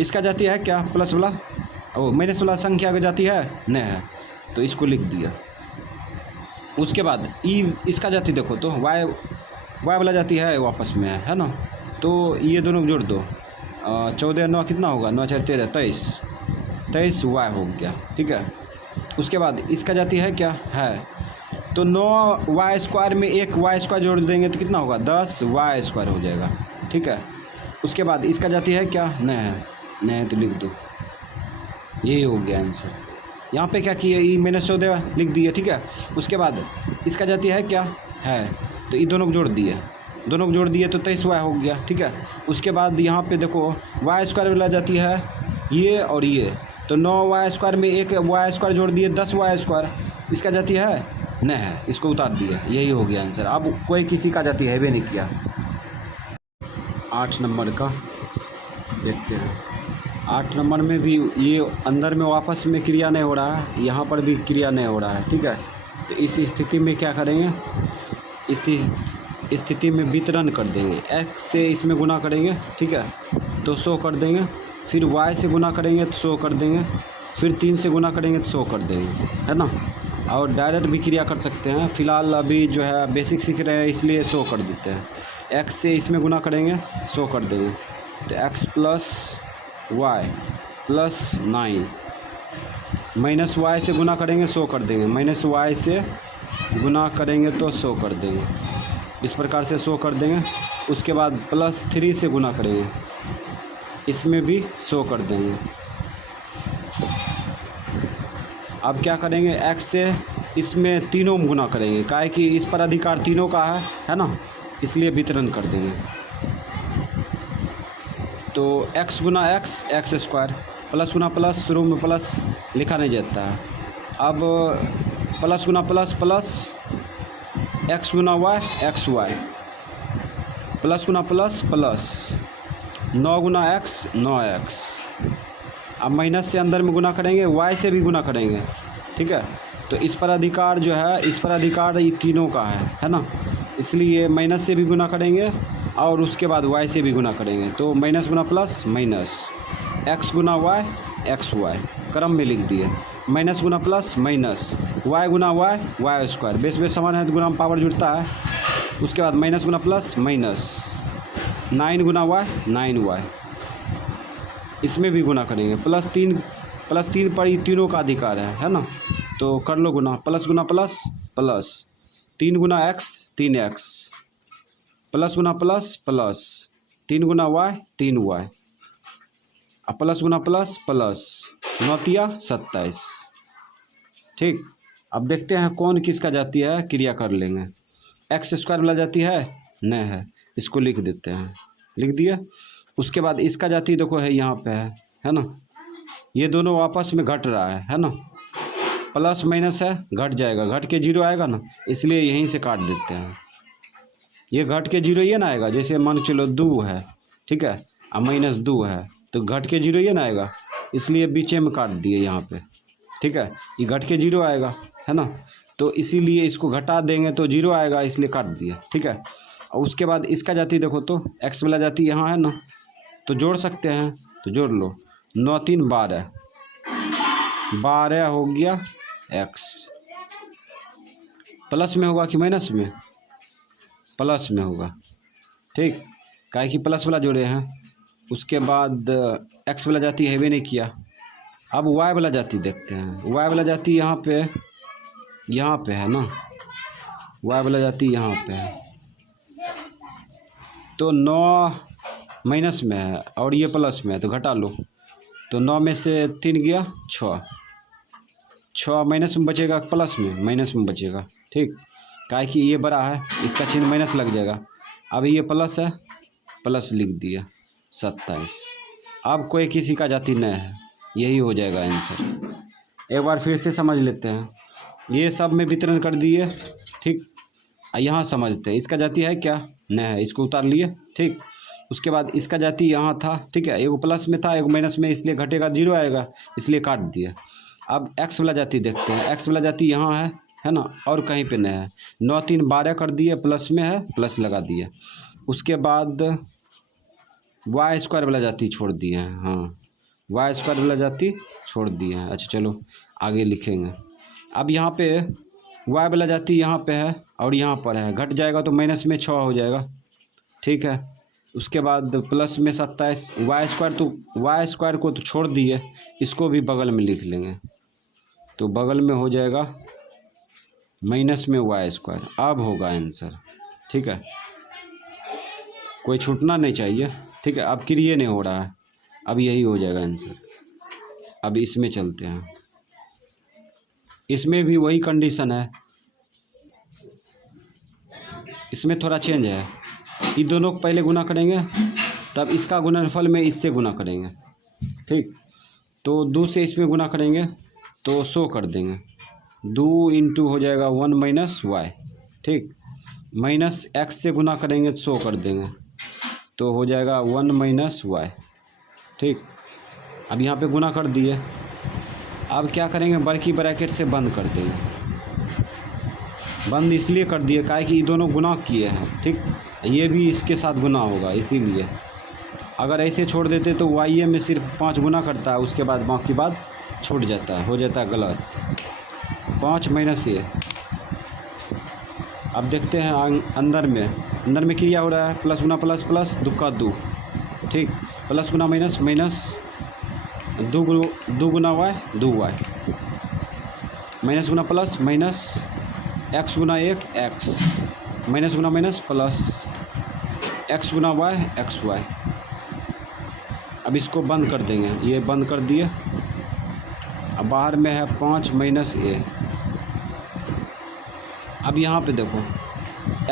इसका जाती है क्या, प्लस वाला, ओ माइनस वाला संख्या का जाती है न है, तो इसको लिख दिया। उसके बाद इसका जाती देखो तो y वाला जाती है वापस में, है ना, तो ये दोनों जोड़ दो, 14 9 कितना होगा, 9 4 13 23 y हो गया, ठीक है। उसके बाद इसका जाती है क्या है, तो 9y² में 1 y² जोड़ देंगे तो कितना होगा 10 y² हो जाएगा, ठीक है। उसके बाद इसका जाती है क्या, न है तो लिख दो, यही हो गया आंसर। यहाँ पे क्या किए, -14 लिख दिए, ठीक है। उसके बाद इसका जाती है क्या है, तो ये दोनों को जोड़ दिए, तो 23y हो गया, ठीक है। उसके बाद यहाँ पे देखो y² वाला जाती है ये और ये, तो 9y² में 1 y² जोड़ दिए 10y², इसका जाती है न है, इसको उतार दिए, यही हो गया आंसर। अब कोई किसी का जाती है भी नहीं किया। 8 नंबर का देखते हैं। 8 नंबर में भी ये अंदर में वापस में क्रिया नहीं हो रहा है, यहाँ पर भी क्रिया नहीं हो रहा है, ठीक है। तो इस स्थिति में क्या करेंगे, इस स्थिति में वितरण कर देंगे, x से इसमें गुना करेंगे, ठीक है, तो 100 कर देंगे, फिर y से गुना करेंगे तो 100 कर देंगे, फिर 3 से गुना करेंगे तो 100 कर देंगे, है ना। और डायरेक्ट भी क्रिया कर सकते हैं, फ़िलहाल अभी जो है बेसिक सीख रहे हैं इसलिए 100 कर देते हैं। x से इसमें गुना करेंगे 100 कर देंगे, तो x + y + 9, माइनस y से गुना करेंगे 100 कर देंगे, माइनस y से गुना करेंगे तो 100 कर देंगे, इस प्रकार से 100 कर देंगे। उसके बाद +3 से गुना करेंगे, इसमें भी 100 कर देंगे। अब क्या करेंगे, x से इसमें तीनों में गुना करेंगे, काहे कि इस पर अधिकार तीनों का है ना, इसलिए वितरण कर देंगे। तो x गुना x एक्स स्क्वायर, प्लस गुना प्लस, शुरू में प्लस लिखा नहीं जाता है। अब प्लस गुना प्लस प्लस, x गुना y एक्स वाई, प्लस गुना प्लस प्लस, 9 गुना x 9x। अब माइनस से अंदर में गुना करेंगे, y से भी गुना करेंगे, ठीक है। तो इस पर अधिकार जो है, इस पर अधिकार ये तीनों का है ना, इसलिए माइनस से भी गुना करेंगे और उसके बाद y से भी गुना करेंगे। तो माइनस गुना प्लस माइनस, x गुना y एक्स वाई, क्रम में लिख दिए। माइनस गुना प्लस माइनस, y गुना y y square, base base समान है तो गुना में पावर जुड़ता है। उसके बाद माइनस गुना प्लस माइनस, 9 गुना y 9y, इसमें भी गुना करेंगे। प्लस तीन पर ही तीनों का अधिकार है ना, तो कर लो गुना। प्लस गुना प्लस प्लस, 3 गुना x 3x, प्लस गुना प्लस प्लस, 3 गुना y 3y, अब प्लस गुना प्लस प्लस, 9 27। ठीक, अब देखते हैं कौन किसका जाती है, क्रिया कर लेंगे। एक्स स्क्वायर वाला जाती है नहीं है, इसको लिख देते हैं, लिख दिए। उसके बाद इसका जाती देखो है यहाँ पे है ना, ये दोनों आपस में घट रहा है ना, प्लस माइनस है, घट जाएगा, घट के जीरो आएगा ना, इसलिए यहीं से काट देते हैं। ये घट के जीरो ये ना आएगा, जैसे मान चलो 2 है, ठीक है, अब माइनस 2 है तो घट के जीरो ये ना आएगा, इसलिए बीचे में काट दिए यहाँ पे, ठीक है। ये घट के जीरो आएगा है ना, तो इसीलिए इसको घटा देंगे तो जीरो आएगा, इसलिए काट दिए, ठीक है। और उसके बाद इसका जाती देखो तो एक्स वाला जाती यहाँ है ना, तो जोड़ सकते हैं, तो जोड़ लो। 9 3 12, 12 हो गया एक्स। प्लस में होगा कि माइनस में? प्लस में होगा, ठीक, काहे कि प्लस वाला जोड़े हैं। उसके बाद एक्स वाला जाती है भी नहीं किया। अब वाई वाला जाती देखते हैं। वाई वाला जाती यहाँ पे है ना, वाई वाला जाती यहाँ पे है, तो 9 माइनस में है और ये प्लस में है, तो घटा लो। तो 9 में से 3 गया 6 माइनस में बचेगा, प्लस में माइनस में बचेगा, ठीक, काहे कि ये बड़ा है, इसका चिन्ह माइनस लग जाएगा। अब ये प्लस है, प्लस लिख दिया 27। अब कोई किसी का जाति नहीं है, यही हो जाएगा आंसर। एक बार फिर से समझ लेते हैं, ये सब में वितरण कर दिए, ठीक। यहाँ समझते हैं, इसका जाति है क्या? नहीं है, इसको उतार लिए, ठीक। उसके बाद इसका जाति यहाँ था, ठीक है, एगो प्लस में था एगो माइनस में, इसलिए घटेगा जीरो आएगा, इसलिए काट दिया। अब एक्स वाला जाति देखते हैं। एक्स वाला जाति यहाँ है ना, और कहीं पे नहीं है। 9 3 12 कर दिए, प्लस में है, प्लस लगा दिए। उसके बाद वाई स्क्वायर वाला जाति छोड़ दिए हैं, हाँ, वाई स्क्वायर वाला जाति छोड़ दिए हैं। अच्छा चलो आगे लिखेंगे। अब यहाँ पे वाई वाला जाति यहाँ पे है और यहाँ पर है, घट जाएगा तो माइनस में 6 हो जाएगा, ठीक है। उसके बाद प्लस में 27, वाई स्क्वायर को तो छोड़ दिए, इसको भी बगल में लिख लेंगे, तो बगल में हो जाएगा माइनस में वाई स्क्वायर। अब होगा आंसर, ठीक है, कोई छूटना नहीं चाहिए, ठीक है। अब क्रिया नहीं हो रहा है, अब यही हो जाएगा आंसर। अब इसमें चलते हैं, इसमें भी वही कंडीशन है, इसमें थोड़ा चेंज है। ये दोनों को पहले गुना करेंगे, तब इसका गुणनफल में इससे गुना करेंगे, ठीक। तो 2 से इसमें गुना करेंगे तो 100 कर देंगे, 2 इंटू हो जाएगा 1 माइनस वाई, ठीक। माइनस एक्स से गुना करेंगे तो 100 कर देंगे, तो हो जाएगा 1 माइनस वाई, ठीक। अब यहाँ पे गुना कर दिए। अब क्या करेंगे, बड़की ब्रैकेट से बंद कर देंगे। बंद इसलिए कर दिए काहे कि ये दोनों गुना किए हैं, ठीक, ये भी इसके साथ गुना होगा, इसीलिए। अगर ऐसे छोड़ देते तो वाई में सिर्फ 5 गुना करता है, उसके बाद बाकी बात छूट जाता है, हो जाता है गलत। 5 माइनस ये। अब देखते हैं अंदर में क्रिया हो रहा है, प्लस गुना प्लस प्लस, 2 का 2, ठीक, प्लस गुना माइनस माइनस, 2 गुना वाई 2 वाई, माइनस गुना प्लस माइनस, एक्स गुना 1 एक्स, माइनस गुना माइनस प्लस, एक्स गुना वाई एक्स वाई। अब इसको बंद कर देंगे, ये बंद कर दिए। अब बाहर में है 5 माइनस ए, अब यहाँ पे देखो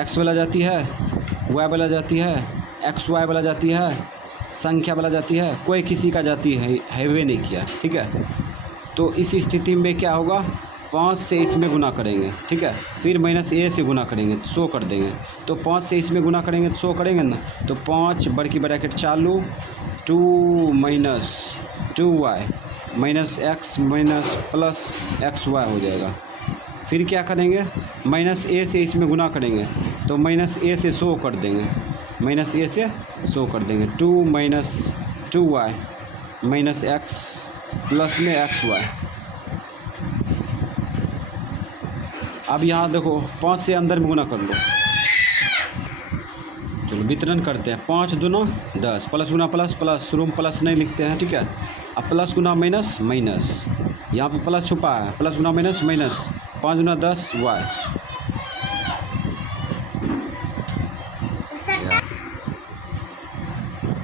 एक्स वाला जाती है, वाई वाला जाती है, एक्स वाई वाला जाती है, संख्या वाला जाती है, कोई किसी का जाती है वे नहीं किया। ठीक है, तो इस स्थिति में क्या होगा, 5 से इसमें गुना करेंगे। ठीक है, फिर माइनस ए से गुना करेंगे तो 100 कर देंगे। तो 5 से इसमें गुना करेंगे तो 100 करेंगे ना, तो 5 बड़की ब्रैकेट चालू 2 minus 2y minus x minus plus x y हो जाएगा। फिर क्या करेंगे, माइनस ए से इसमें गुना करेंगे तो माइनस ए से 100 कर देंगे, माइनस ए से 100 कर देंगे। 2 minus 2y minus x plus में एक्स वाई। अब यहाँ देखो 5 से अंदर में गुना कर लो, चलो वितरण करते हैं। 5 दूना 10, प्लस गुना प्लस प्लस, शुरू में प्लस नहीं लिखते हैं। ठीक है, अब प्लस गुना माइनस माइनस, यहाँ पे प्लस छुपा है, प्लस गुना माइनस माइनस, 5 गुना 10 वाई।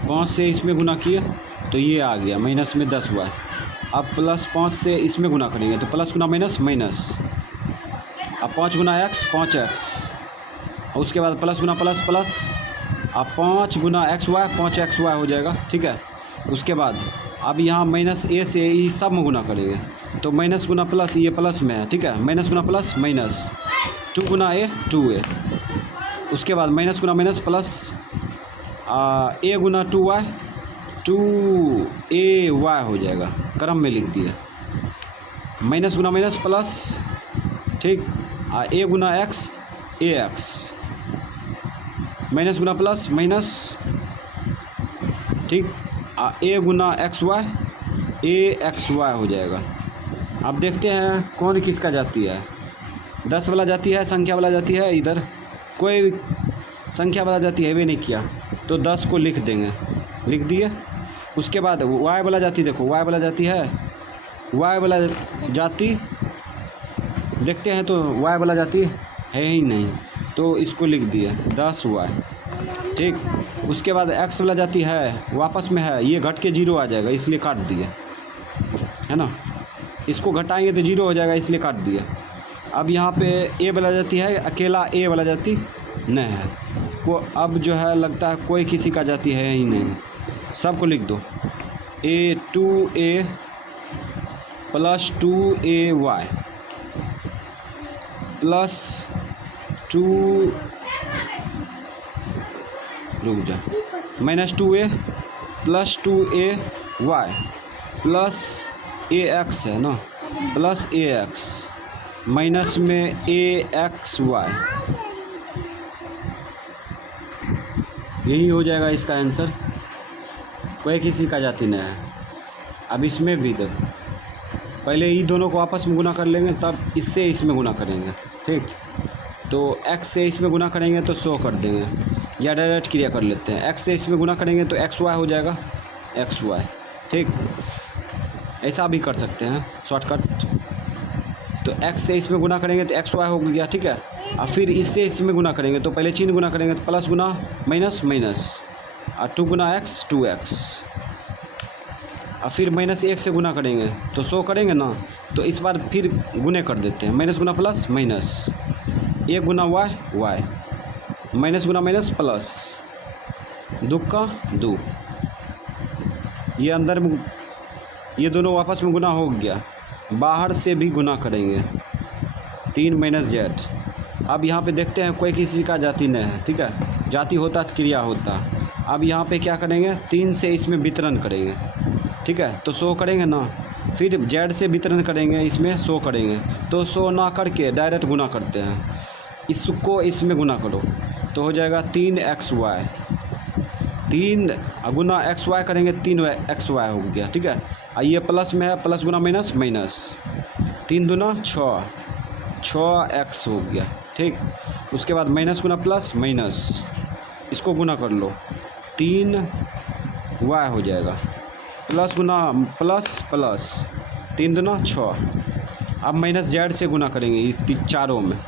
5 से इसमें गुना किए तो ये आ गया माइनस में 10 वाई। अब प्लस 5 से इसमें गुना करेंगे तो प्लस गुना माइनस माइनस, अब 5 गुना एक्स 5x, और उसके बाद प्लस गुना प्लस प्लस, अब 5 गुना एक्स वाई 5x वाई हो जाएगा। ठीक है, उसके बाद अब यहाँ माइनस ए से ये सब में गुना करेंगे तो माइनस गुना प्लस, ये प्लस में है। ठीक है, माइनस गुना प्लस माइनस, 2 गुना ए 2a, उसके बाद माइनस गुना माइनस प्लस ए गुना 2y 2ay हो जाएगा, क्रम में लिख दिया। माइनस गुना माइनस प्लस, ठीक, ए गुना एक्स ax, माइनस गुना प्लस माइनस, ठीक, ए गुना एक्स वाई ax_y हो जाएगा। अब देखते हैं कौन किसका जाती है। 10 वाला जाती है, संख्या वाला जाती है, इधर कोई संख्या वाला जाती है वे नहीं किया तो 10 को लिख देंगे, लिख दिए। उसके बाद y वाला जाती, देखो y वाला जाती है, y वाला जाती देखते हैं तो y वाला जाती है ही नहीं तो इसको लिख दिए 10y। ठीक, उसके बाद x वाला जाती है, वापस में है, ये घट के 0 आ जाएगा इसलिए काट दिए, है ना, इसको घटाएंगे तो 0 हो जाएगा इसलिए काट दिए। अब यहाँ पे ए वाला जाती है, अकेला ए वाला जाती नहीं है, को अब जो है लगता है कोई किसी का जाती है ही नहीं, सबको लिख दो। a 2a plus 2ay plus 2 रुक जा minus 2a plus 2ay plus ax है ना, प्लस ax माइनस में axy, यही हो जाएगा इसका आंसर। कोई किसी का जाति नहीं है। अब इसमें भी दो, पहले ये दोनों को आपस में गुना कर लेंगे तब इससे इसमें गुना करेंगे। ठीक, तो x से इसमें गुना करेंगे तो 100 कर देंगे, या डायरेक्ट क्रिया कर लेते हैं। x से इसमें गुना करेंगे तो xy हो जाएगा xy। ठीक, ऐसा भी कर सकते हैं शॉर्टकट। तो x से इसमें गुना करेंगे तो xy हो गया। ठीक है, और फिर इससे इसमें गुना करेंगे तो पहले चिन्ह गुना करेंगे तो प्लस गुना माइनस माइनस, और 2 गुना x 2x, और फिर माइनस 1 से गुना करेंगे तो 100 करेंगे ना, तो इस बार फिर गुने कर देते हैं, माइनस गुना प्लस माइनस, 1 गुना y माइनस गुना माइनस प्लस, 2 का 2, ये अंदर में ये दोनों आपस में गुना हो गया। बाहर से भी गुना करेंगे 3 माइनस जेड। अब यहाँ पे देखते हैं कोई किसी का जाति नहीं है। ठीक है, जाति होता तो क्रिया होता। अब यहाँ पे क्या करेंगे, 3 से इसमें वितरण करेंगे। ठीक है, तो 100 करेंगे ना, फिर जेड से वितरण करेंगे, इसमें 100 करेंगे, तो 100 ना करके डायरेक्ट गुना करते हैं। इसको इसमें गुना करो तो हो जाएगा 3xy, 3 गुना xy करेंगे 3xy हो गया। ठीक है, ये प्लस में है, प्लस गुना माइनस माइनस, 3 दूना 6, 6x हो गया। ठीक, उसके बाद माइनस गुना प्लस माइनस, इसको गुना कर लो 3y हो जाएगा, प्लस गुना प्लस प्लस, 3 दूना 6। अब माइनस जेड से गुना करेंगे इस चारों में,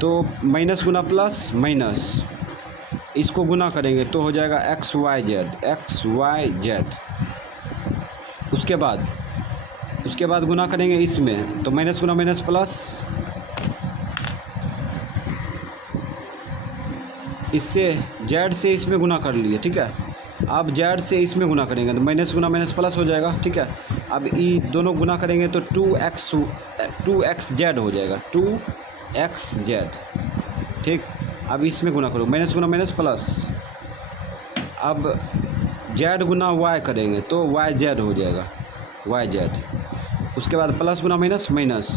तो माइनस गुना प्लस माइनस, इसको गुना करेंगे तो हो जाएगा xyz। उसके बाद गुना करेंगे इसमें तो माइनस गुना माइनस प्लस, इससे जेड से इसमें गुना कर लिए, ठीक है। अब जेड से इसमें गुना करेंगे तो माइनस गुना माइनस प्लस हो जाएगा, ठीक है। अब ये दोनों गुना करेंगे तो 2x जेड हो जाएगा, 2x जेड, ठीक। अब इसमें गुना करो, माइनस गुना माइनस प्लस। अब जेड गुना वाई करेंगे तो वाई जेड हो जाएगा, वाई जेड। उसके बाद प्लस गुना माइनस माइनस,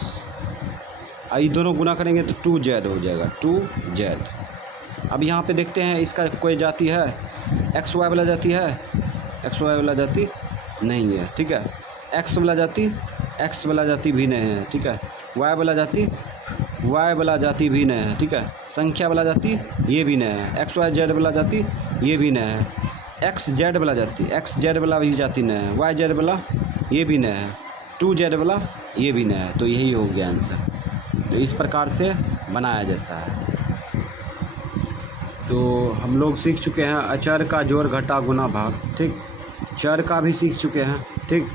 ये दोनों गुना करेंगे तो 2z हो जाएगा, 2z। अब यहाँ पे देखते हैं इसका कोई जाति है, एक्स वाई वाला जाति है, एक्स वाई वाला जाति नहीं है, ठीक है। एक्स वाला जाति भी नहीं है, ठीक है। वाई वाला जाति भी नहीं है, ठीक है। संख्या वाला जाति ये भी नहीं है, एक्स वाई जेड वाला जाति ये भी नहीं है, एक्स जेड वाला भी जाति नहीं है, वाई जेड वाला ये भी नहीं है, 2z वाला ये भी नहीं है। तो यही हो गया आंसर। तो इस प्रकार से बनाया जाता है। तो हम लोग सीख चुके हैं अचर का जोड़ घटा गुना भाग, ठीक। चर का भी सीख चुके हैं, ठीक।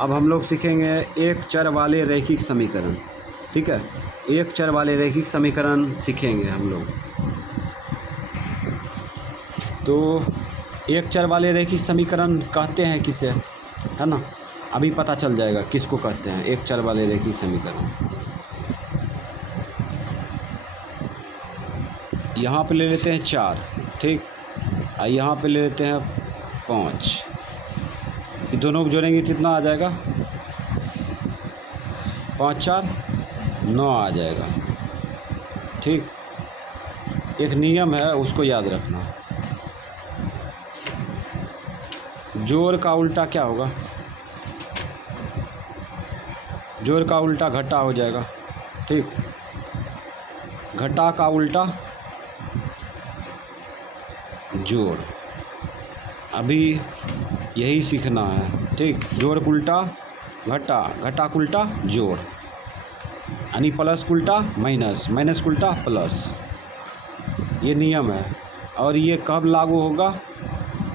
अब हम लोग सीखेंगे एक चर वाले रैखिक समीकरण, ठीक है। एक चर वाले रैखिक समीकरण सीखेंगे हम लोग। तो एक चर वाले रैखिक समीकरण कहते हैं किसे, है ना। अभी पता चल जाएगा किसको कहते हैं एक चर वाले रैखिक समीकरण। यहाँ पे ले लेते हैं 4, ठीक। यहाँ पे ले लेते हैं 5। ये दोनों को जोड़ेंगे कितना आ जाएगा, 5 4 9 आ जाएगा, ठीक। एक नियम है उसको याद रखना, जोड़ का उल्टा क्या होगा, जोड़ का उल्टा घटा हो जाएगा, ठीक। घटा का उल्टा जोड़, अभी यही सीखना है, ठीक। जोड़ का उल्टा घटा, घटा का उल्टा जोड़, यानी प्लस का उल्टा माइनस, माइनस का उल्टा प्लस। ये नियम है। और ये कब लागू होगा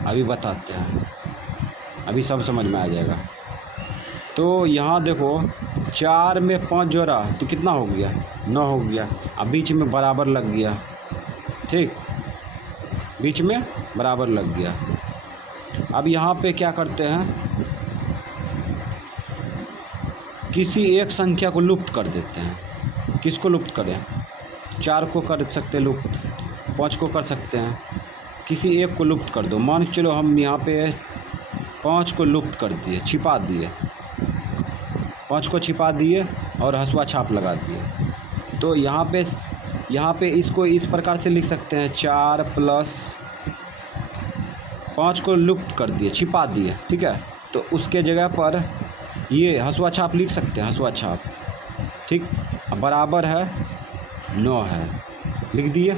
अभी बताते हैं, अभी सब समझ में आ जाएगा। तो यहाँ देखो 4 में 5 जोड़ा तो कितना हो गया, 9 हो गया। अब बीच में बराबर लग गया, ठीक, बीच में बराबर लग गया। अब यहाँ पे क्या करते हैं, किसी एक संख्या को लुप्त कर देते हैं। किसको लुप्त करें, 4 को कर सकते लुप्त, 5 को कर सकते हैं, किसी एक को लुप्त कर दो। मान के चलो हम यहाँ पे 5 को लुप्त कर दिए, छिपा दिए, 5 को छिपा दिए और हंसुआ छाप लगा दिए। तो यहाँ पे इसको इस प्रकार से लिख सकते हैं, 4 + 5 को लुप्त कर दिए, छिपा दिए, ठीक है। तो उसके जगह पर ये हंसुआ छाप लिख सकते हैं, हंसुआ छाप, ठीक। बराबर है 9 है, लिख दिए,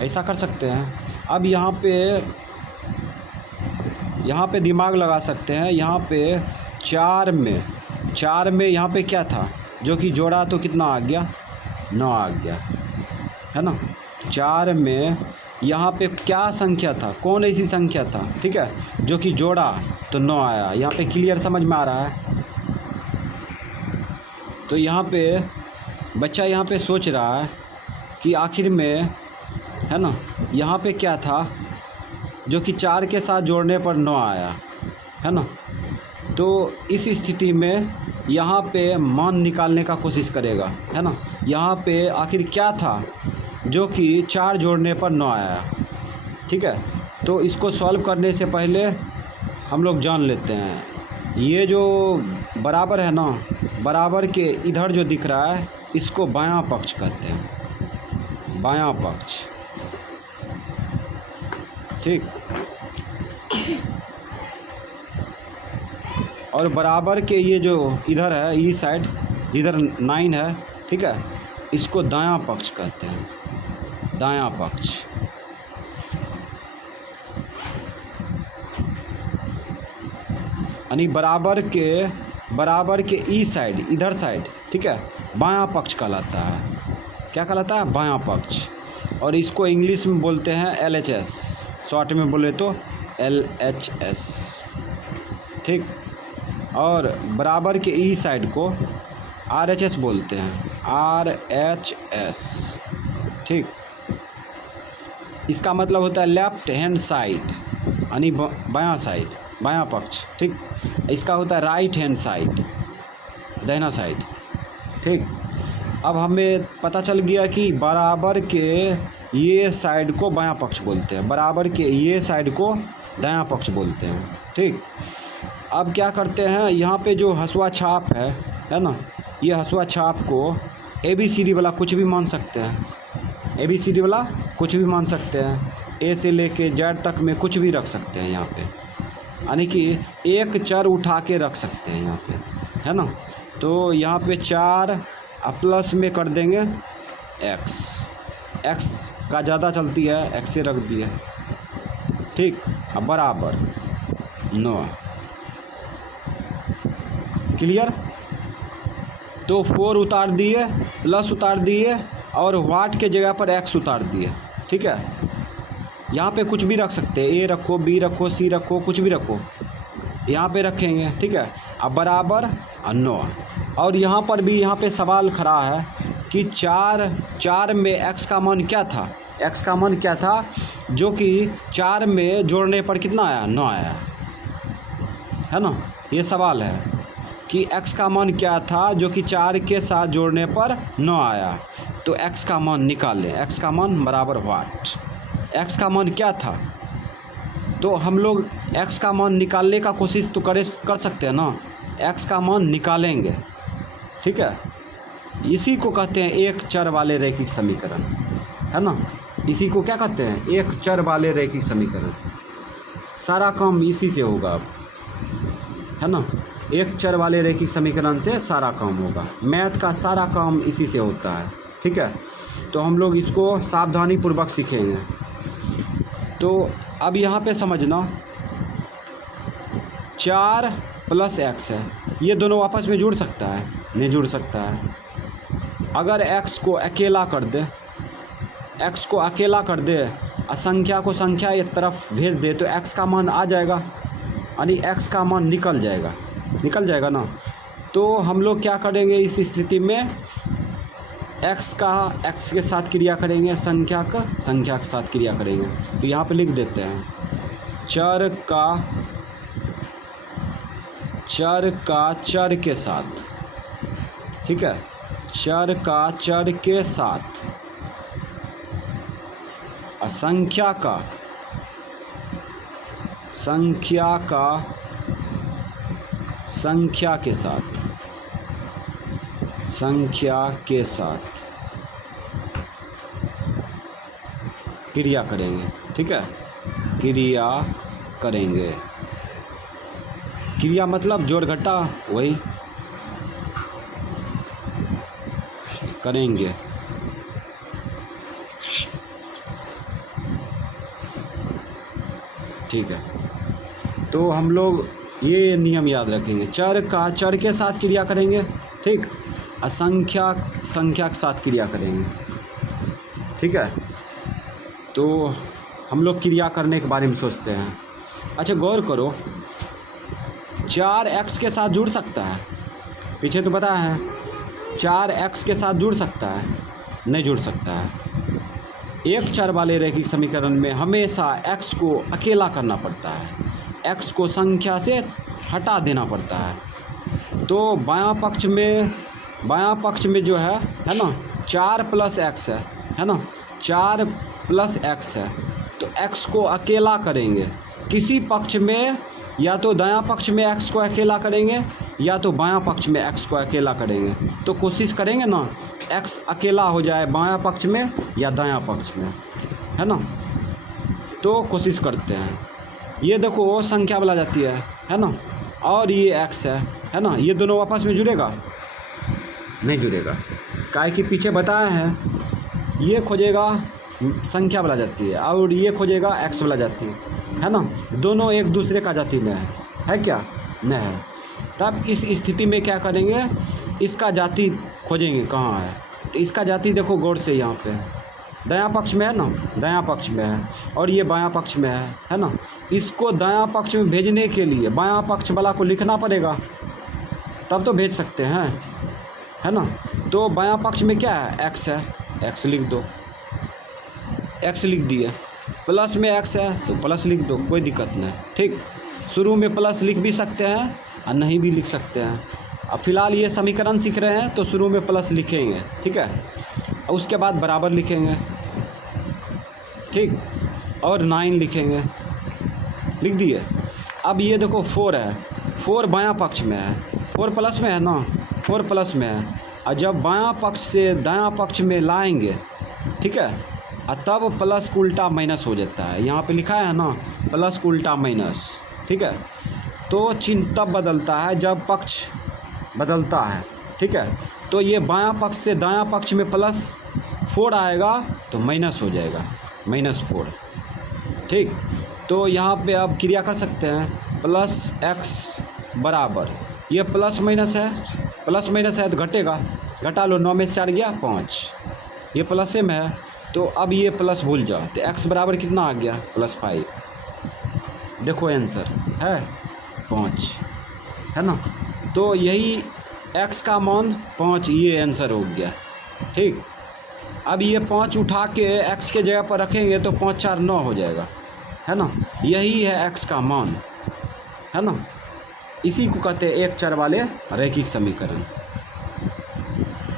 ऐसा कर सकते हैं। अब यहाँ पे दिमाग लगा सकते हैं। यहाँ पे 4 में यहाँ पे क्या था जो कि जोड़ा तो कितना आ गया, 9 आ गया, है ना। 4 में यहाँ पे क्या संख्या था, कौन ऐसी संख्या था, ठीक है, जो कि जोड़ा तो 9 आया। यहाँ पे क्लियर समझ में आ रहा है। तो यहाँ पे बच्चा यहाँ पे सोच रहा है कि आखिर में, है ना, यहाँ पे क्या था जो कि 4 के साथ जोड़ने पर 9 आया, है ना। तो इस स्थिति में यहाँ पे मान निकालने का कोशिश करेगा, है ना। यहाँ पे आखिर क्या था जो कि 4 जोड़ने पर 9 आया, ठीक है। तो इसको सॉल्व करने से पहले हम लोग जान लेते हैं, ये जो बराबर है ना, बराबर के इधर जो दिख रहा है इसको बायां पक्ष कहते हैं, बायां पक्ष, ठीक। और बराबर के ये जो इधर है, ई साइड जिधर 9 है, ठीक है, इसको दायां पक्ष कहते हैं, दायां पक्ष। यानी बराबर के ई साइड, इधर साइड, ठीक है, बायां पक्ष कहलाता है। क्या कहलाता है, बायां पक्ष। और इसको इंग्लिश में बोलते हैं LHS, शॉर्ट में बोले तो LHS, ठीक। और बराबर के ई साइड को RHS बोलते हैं, RHS, ठीक। इसका मतलब होता है लेफ्ट हैंड साइड, यानी बायां साइड, बायां पक्ष, ठीक। इसका होता है राइट हैंड साइड, दाहिना साइड, ठीक। अब हमें पता चल गया कि बराबर के ये साइड को बायां पक्ष बोलते हैं, बराबर के ये साइड को दायां पक्ष बोलते हैं, ठीक। अब क्या करते हैं, यहाँ पे जो हसुआ छाप है ना, ये हसुआ छाप को ABCD वाला कुछ भी मान सकते हैं, ABCD वाला कुछ भी मान सकते हैं, A से लेके Z तक में कुछ भी रख सकते हैं यहाँ पे, यानी कि एक चर उठा के रख सकते हैं यहाँ पे, है ना। तो यहाँ पे 4 प्लस में कर देंगे x का ज़्यादा चलती है, x से रख दिए, ठीक। अब बराबर 9, क्लियर। तो 4 उतार दिए, प्लस उतार दिए और वाट के जगह पर x उतार दिए, ठीक है। यहाँ पे कुछ भी रख सकते हैं, A रखो, B रखो, C रखो, कुछ भी रखो, यहाँ पे रखेंगे, ठीक है। अब बराबर 9, और यहाँ पर भी यहाँ पे सवाल खड़ा है कि 4 में x का मान क्या था, x का मान क्या था, जो कि 4 में जोड़ने पर कितना आया, 9 आया, है ना। ये सवाल है कि x का मान क्या था जो कि 4 के साथ जोड़ने पर 9 आया। तो x का मान निकालें, x का मान बराबर वाट, x का मान क्या था, तो हम लोग x का मान निकालने का कोशिश तो कर सकते हैं ना, x का मान निकालेंगे, ठीक है। इसी को कहते हैं एक चर वाले रैखिक समीकरण, है ना। इसी को क्या कहते हैं, एक चर वाले रैखिक समीकरण। सारा काम इसी से होगा अब, है ना। एक चर वाले रैखिक समीकरण से सारा काम होगा, मैथ का सारा काम इसी से होता है, ठीक है। तो हम लोग इसको सावधानी पूर्वक सीखेंगे। तो अब यहाँ पे समझना, 4 प्लस x है, ये दोनों आपस में जुड़ सकता है, नहीं जुड़ सकता है। अगर x को अकेला कर दे, x को अकेला कर दे और संख्या को संख्या एक तरफ भेज दे तो x का मान आ जाएगा, यानी x का मान निकल जाएगा ना। तो हम लोग क्या करेंगे इस स्थिति में, x के साथ क्रिया करेंगे, संख्या के साथ क्रिया करेंगे। तो यहाँ पे लिख देते हैं चर का चर के साथ, ठीक है, चर का चर के साथ, और संख्या के साथ क्रिया करेंगे, ठीक है, क्रिया करेंगे। क्रिया मतलब जोड़ घटा, वही करेंगे, ठीक है। तो हम लोग ये नियम याद रखेंगे, चर का चर के साथ क्रिया करेंगे, ठीक, और संख्या के साथ क्रिया करेंगे, ठीक है। तो हम लोग क्रिया करने के बारे में सोचते हैं। अच्छा गौर करो, 4x के साथ जुड़ सकता है, पीछे तो बताया है 4x के साथ जुड़ सकता है, नहीं जुड़ सकता है। एक चर वाले रैखिक समीकरण में हमेशा x को अकेला करना पड़ता है, x को संख्या से हटा देना पड़ता है। तो बायां पक्ष में जो है ना 4 प्लस x है ना, 4 प्लस x है। तो x को अकेला करेंगे किसी पक्ष में, या तो दायां पक्ष में x को अकेला करेंगे या तो बायां पक्ष में x को अकेला करेंगे। तो कोशिश करेंगे ना x अकेला हो जाए बायां पक्ष में या दायां पक्ष में, है ना। तो कोशिश करते हैं, ये देखो संख्या वाला जाती है ना, और ये x है ना, ये दोनों आपस में जुड़ेगा, नहीं जुड़ेगा, काहे कि पीछे बताया है ये खोजेगा संख्या वाला जाती है और ये खोजेगा x वाला जाती है ना, दोनों एक दूसरे का जाति में है क्या, नहीं है। तब इस स्थिति में क्या करेंगे, इसका जाति खोजेंगे कहाँ है। तो इसका जाति देखो गौर से, यहाँ पे दायां पक्ष में है ना, दायां पक्ष में है, और ये बायां पक्ष में है ना। इसको दायां पक्ष में भेजने के लिए बायां पक्ष वाला को लिखना पड़ेगा, तब तो भेज सकते हैं, है ना। तो बायां पक्ष में क्या है, x है, x लिख दो, x लिख दिए। प्लस में x है तो प्लस लिख दो, कोई दिक्कत नहीं। ठीक, शुरू में प्लस लिख भी सकते हैं और नहीं भी लिख सकते हैं। अब फिलहाल ये समीकरण सीख रहे हैं तो शुरू में प्लस लिखेंगे, ठीक है। उसके बाद बराबर लिखेंगे, ठीक, और 9 लिखेंगे, लिख दिए। अब ये देखो 4 है, 4 बायां पक्ष में है, 4 प्लस में है ना, 4 प्लस में है। और जब बायां पक्ष से दायां पक्ष में लाएंगे, ठीक है, और तब प्लस को उल्टा माइनस हो जाता है। यहाँ पे लिखा है ना प्लस को उल्टा माइनस, ठीक है। तो चिन्ह तब बदलता है जब पक्ष बदलता है, ठीक है। तो ये बायां पक्ष से दायां पक्ष में +4 आएगा तो माइनस हो जाएगा, -4, ठीक। तो यहाँ पे अब क्रिया कर सकते हैं, +x बराबर, ये प्लस माइनस है तो घटेगा, घटा लो, 9 में से 4 गया 5, ये प्लस में है तो अब ये प्लस भूल जाओ, तो x बराबर कितना आ गया, +5। देखो आंसर है 5, है ना। तो यही x का मान 5, ये आंसर हो गया, ठीक। अब ये 5 उठा के x के जगह पर रखेंगे तो 5 4 9 हो जाएगा, है ना। यही है x का मान, है ना। इसी को कहते हैं एक चर वाले रैखिक समीकरण।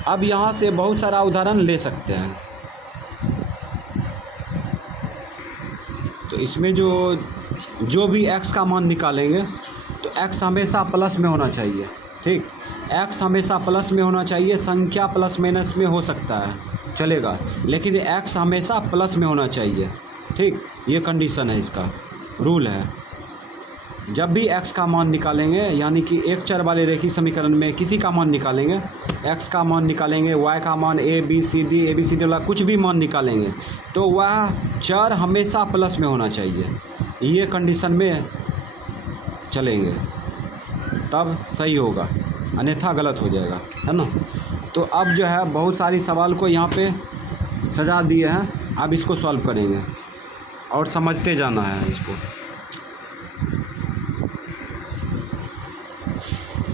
अब यहाँ से बहुत सारा उदाहरण ले सकते हैं। तो इसमें जो भी x का मान निकालेंगे तो x हमेशा प्लस में होना चाहिए, ठीक। x हमेशा प्लस में होना चाहिए, संख्या प्लस माइनस में हो सकता है, चलेगा, लेकिन x हमेशा प्लस में होना चाहिए, ठीक। ये कंडीशन है, इसका रूल है। जब भी x का मान निकालेंगे, यानी कि एक चर वाले रैखिक समीकरण में किसी का मान निकालेंगे, x का मान निकालेंगे, y का मान, a b c d वाला कुछ भी मान निकालेंगे, तो वह चर हमेशा प्लस में होना चाहिए। ये कंडीशन में चलेंगे तब सही होगा, अन्यथा गलत हो जाएगा, है ना। तो अब जो है बहुत सारी सवाल को यहाँ पे सजा दिए हैं, अब इसको सॉल्व करेंगे और समझते जाना है इसको।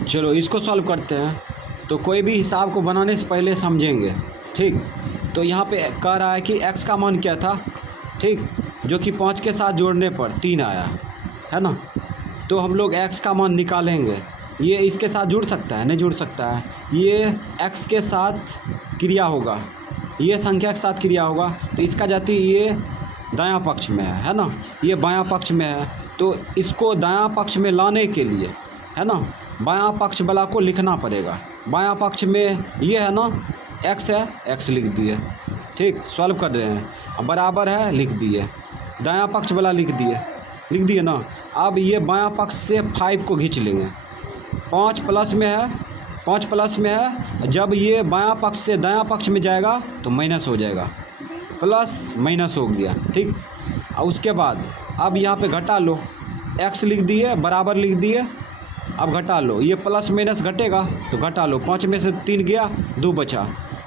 चलो इसको सॉल्व करते हैं। तो कोई भी हिसाब को बनाने से पहले समझेंगे, ठीक। तो यहाँ पे कह रहा है कि x का मान क्या था, ठीक, जो कि 5 के साथ जोड़ने पर 3 आया, है ना। तो हम लोग x का मान निकालेंगे, ये इसके साथ जुड़ सकता है, नहीं जुड़ सकता है, ये x के साथ क्रिया होगा, ये संख्या के साथ क्रिया होगा, तो इसका जाति ये दायां पक्ष में है ना, ये बायां पक्ष में है। तो इसको दायां पक्ष में लाने के लिए, है ना, बायां पक्ष वाला को लिखना पड़ेगा। बायां पक्ष में ये है ना x है, x लिख दिए, ठीक, सॉल्व कर रहे हैं। अब बराबर है, लिख दिए, दायां पक्ष वाला लिख दिए ना। अब ये बायां पक्ष से 5 को खींच लेंगे, 5 प्लस में है, 5 प्लस में है, जब ये बायां पक्ष से दायां पक्ष में जाएगा तो माइनस हो जाएगा, प्लस माइनस हो गया, ठीक। और उसके बाद अब यहाँ पे घटा लो, x लिख दिए, बराबर लिख दिए, अब घटा लो, ये प्लस माइनस घटेगा तो घटा लो, 5 में से 3 गया, 2 बचा,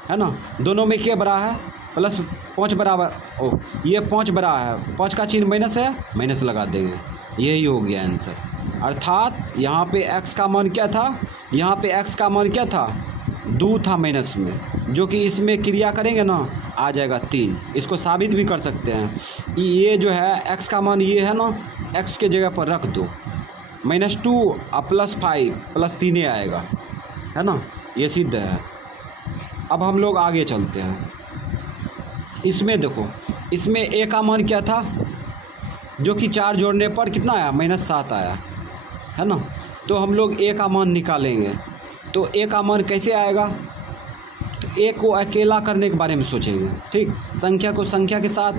है ना। दोनों में क्या बड़ा है, प्लस 5 बराबर, ये 5 बड़ा है, 5 का चिन्ह माइनस है, माइनस लगा देंगे, यही हो गया आंसर। अर्थात यहाँ पे x का मान क्या था, यहाँ पे x का मान क्या था, 2 था माइनस में, जो कि इसमें क्रिया करेंगे ना आ जाएगा 3। इसको साबित भी कर सकते हैं, ये जो है x का मान ये है ना, x के जगह पर रख दो, -2 और +5 +3 आएगा, है ना, ये सिद्ध है। अब हम लोग आगे चलते हैं। इसमें देखो, इसमें a का मान क्या था, जो कि 4 जोड़ने पर कितना आया, -7 आया, है ना। तो हम लोग a का मान निकालेंगे, तो a का मान कैसे आएगा, तो a को अकेला करने के बारे में सोचेंगे, ठीक। संख्या को संख्या के साथ,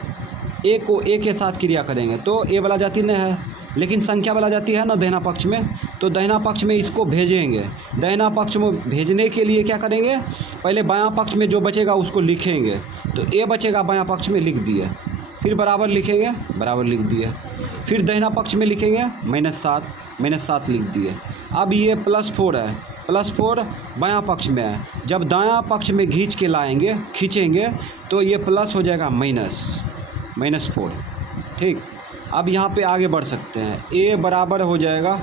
a को a के साथ क्रिया करेंगे, तो a वाला जाति नहीं है, लेकिन संख्या वाला जाती है ना दाहिना पक्ष में, तो दाहिना पक्ष में इसको भेजेंगे। दाहिना पक्ष में भेजने के लिए क्या करेंगे, पहले बायां पक्ष में जो बचेगा उसको लिखेंगे, तो a बचेगा बायां पक्ष में, लिख दिए, फिर बराबर लिखेंगे, बराबर लिख दिए, फिर दाहिना पक्ष में लिखेंगे -7 लिख दिए। अब ये +4 है, +4 बायां पक्ष में है, जब दायां पक्ष में खींच के लाएंगे, खींचेंगे तो ये प्लस हो जाएगा -4, ठीक। अब यहाँ पे आगे बढ़ सकते हैं, a बराबर हो जाएगा,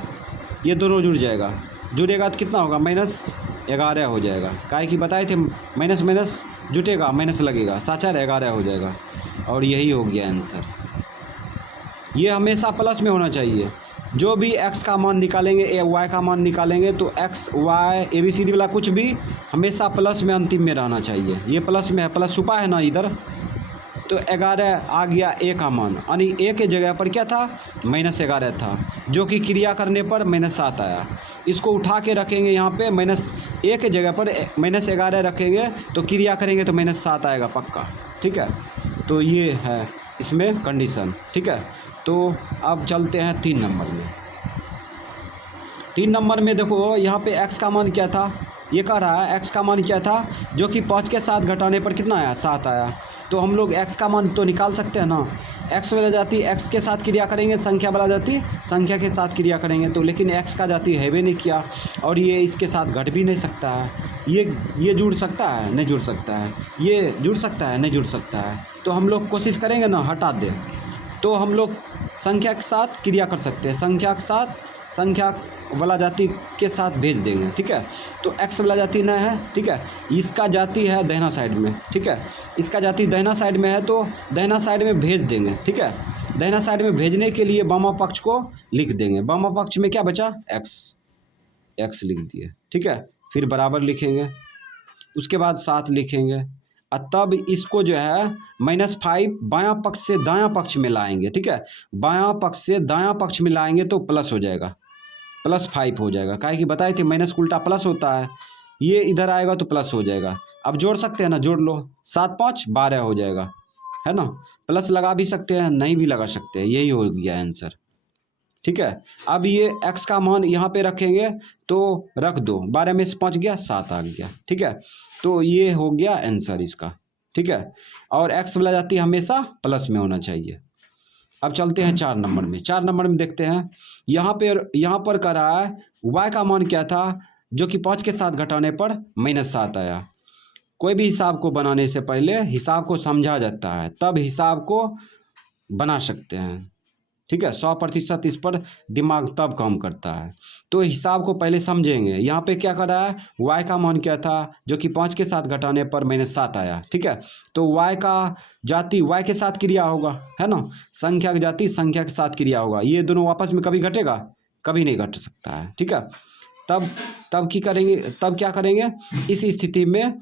ये दोनों जुड़ेगा तो कितना होगा, -11 हो जाएगा। काहे कि बताए थे माइनस जुटेगा, माइनस लगेगा, 7 4 11 हो जाएगा, और यही हो गया आंसर। ये हमेशा प्लस में होना चाहिए। जो भी x का मान निकालेंगे, y का मान निकालेंगे तो x y ABCD वाला कुछ भी हमेशा प्लस में अंतिम में रहना चाहिए। ये प्लस में है, प्लस छुपा है ना इधर, तो 11 आ गया a का मान, यानी a के जगह पर क्या था, -11 था, जो कि क्रिया करने पर -7 आया। इसको उठा के रखेंगे यहाँ पे, a के जगह पर -11 रखेंगे तो क्रिया करेंगे तो -7 आएगा पक्का। ठीक है, तो ये है इसमें कंडीशन। ठीक है, तो अब चलते हैं 3 नंबर में। 3 नंबर में देखो यहाँ पे x का मान क्या था, ये कह रहा है x का मान क्या था, जो कि 5 के साथ घटाने पर कितना आया, 7 आया। तो हम लोग x का मान तो निकाल सकते हैं ना, x वाला जाति x के साथ क्रिया करेंगे, संख्या वाला जाति संख्या के साथ क्रिया करेंगे। तो लेकिन x का जाति है भी नहीं किया, और ये इसके साथ घट भी नहीं सकता है। ये जुड़ सकता है, नहीं जुड़ सकता है, ये जुड़ सकता है, नहीं जुड़ सकता है। तो हम लोग कोशिश करेंगे ना हटा दें, तो हम लोग संख्या के साथ क्रिया कर सकते हैं, संख्या के साथ संख्या वाला जाति के साथ भेज देंगे। ठीक है, तो x वाला जाति न है, ठीक है, इसका जाति है दाहिना साइड में। ठीक है, इसका जाति दाहिना साइड में है तो दाहिना साइड में भेज देंगे। ठीक है, दाहिना साइड में भेजने के लिए बामा पक्ष को लिख देंगे। बामा पक्ष में क्या बचा, x लिख दिए। ठीक है, फिर बराबर लिखेंगे, उसके बाद 7 लिखेंगे, और तब इसको जो है -5 बायां पक्ष से दायां पक्ष में लाएंगे। ठीक है, बायां पक्ष से दायां पक्ष में लाएंगे तो प्लस हो जाएगा, +5 हो जाएगा। काहे कि बताए थे माइनस उल्टा प्लस होता है, ये इधर आएगा तो प्लस हो जाएगा। अब जोड़ सकते हैं ना, जोड़ लो, 7 5 12 हो जाएगा, है ना। प्लस लगा भी सकते हैं, नहीं भी लगा सकते हैं, यही हो गया आंसर। ठीक है, अब ये x का मान यहाँ पे रखेंगे तो रख दो, 12 में से 5 गया, 7 आ गया। ठीक है, तो ये हो गया आंसर इसका। ठीक है, और x वाला जाति हमेशा प्लस में होना चाहिए। अब चलते हैं 4 नंबर में। 4 नंबर में देखते हैं, यहाँ पर कह रहा है y का मान क्या था, जो कि 5 के साथ घटाने पर -7 आया। कोई भी हिसाब को बनाने से पहले हिसाब को समझा जाता है, तब हिसाब को बना सकते हैं। ठीक है, 100% इस पर दिमाग तब काम करता है। तो हिसाब को पहले समझेंगे। यहाँ पे क्या कर रहा है, y का मान क्या था, जो कि 5 के साथ घटाने पर -7 आया। ठीक है, तो y का जाति y के साथ क्रिया होगा, है ना, संख्या की जाति संख्या के साथ क्रिया होगा। ये दोनों आपस में कभी घटेगा, कभी नहीं घट सकता है। ठीक है, तब क्या करेंगे, इस स्थिति में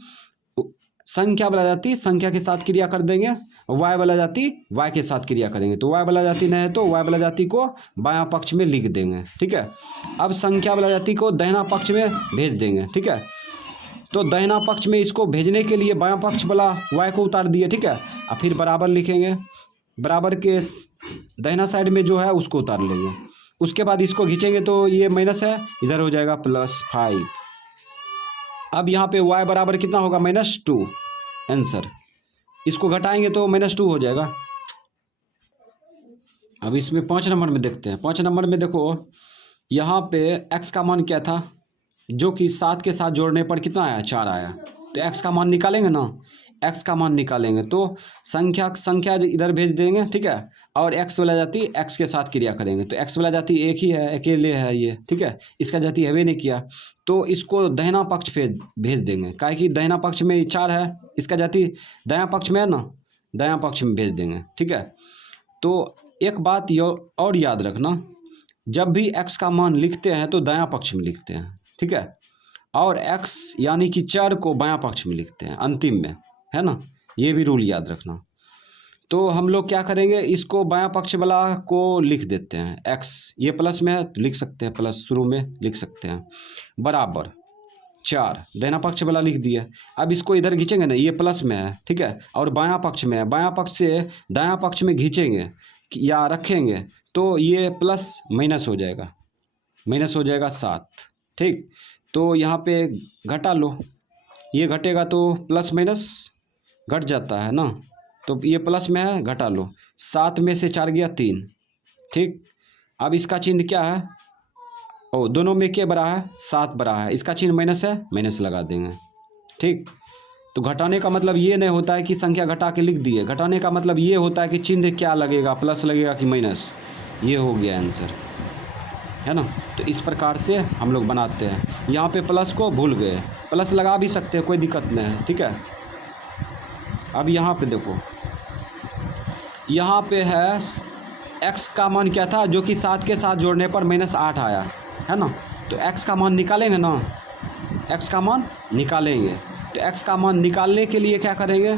संख्या वाला जाति संख्या के साथ क्रिया कर देंगे, y वाला जाति y के साथ क्रिया करेंगे। तो y वाला जाति नहीं है तो y वाला जाति को बायां पक्ष में लिख देंगे। ठीक है, अब संख्या वाला जाति को दाहिना पक्ष में भेज देंगे। ठीक है, तो दाहिना पक्ष में इसको भेजने के लिए बायां पक्ष वाला y को उतार दिए। ठीक है, और फिर बराबर लिखेंगे, बराबर के दाहिना साइड में जो है उसको उतार लेंगे। उसके बाद इसको खींचेंगे तो ये माइनस है, इधर हो जाएगा +5। अब यहाँ पे y बराबर कितना होगा, -2 आंसर। इसको घटाएंगे तो -2 हो जाएगा। अब इसमें 5 नंबर में देखते हैं। 5 नंबर में देखो, यहाँ पे x का मान क्या था, जो कि 7 के साथ जोड़ने पर कितना आया, 4 आया। तो x का मान निकालेंगे ना, x का मान निकालेंगे तो संख्या इधर भेज देंगे। ठीक है, और x वाला जाति x के साथ क्रिया करेंगे। तो x वाला जाति एक ही है, अकेले है ये। ठीक है, इसका जाति है भी नहीं किया, तो इसको दाहिना पक्ष पे भेज देंगे। काहे कि दाहिना पक्ष में 4 है, इसका जाति दायां पक्ष में है ना, दायां पक्ष में भेज देंगे। ठीक है, तो एक बात और याद रखना, जब भी x का मान लिखते हैं तो दायां पक्ष में लिखते हैं। ठीक है, और x यानी कि चर को बायां पक्ष में लिखते हैं अंतिम में, है ना, ये भी रूल याद रखना। तो हम लोग क्या करेंगे, इसको बायां पक्ष वाला को लिख देते हैं, x ये प्लस में है तो लिख सकते हैं, प्लस शुरू में लिख सकते हैं, बराबर 4 दाहिना पक्ष वाला लिख दिया। अब इसको इधर खींचेंगे ना, ये प्लस में है। ठीक है, और बायां पक्ष में है, बायां पक्ष से दायां पक्ष में खींचेंगे या रखेंगे तो ये प्लस माइनस हो जाएगा, 7। ठीक, तो यहाँ पे घटा लो, ये घटेगा तो प्लस माइनस घट जाता है ना, तो ये प्लस में है, घटा लो, 7 में से 4 गया 3। ठीक, अब इसका चिन्ह क्या है, दोनों में क्या बड़ा है, 7 बड़ा है, इसका चिन्ह माइनस है, माइनस लगा देंगे। ठीक, तो घटाने का मतलब ये नहीं होता है कि संख्या घटा के लिख दिए, घटाने का मतलब ये होता है कि चिन्ह क्या लगेगा, प्लस लगेगा कि माइनस। ये हो गया आंसर, है ना। तो इस प्रकार से हम लोग बनाते हैं। यहाँ पे प्लस को भूल गए, प्लस लगा भी सकते हैं, कोई दिक्कत नहीं है। ठीक है, अब यहाँ पे देखो, यहाँ पे है x का मान क्या था, जो कि 7 के साथ जोड़ने पर -8 आया, है ना। तो x का मान निकालेंगे ना, x का मान निकालेंगे। तो x का मान निकालने के लिए क्या करेंगे,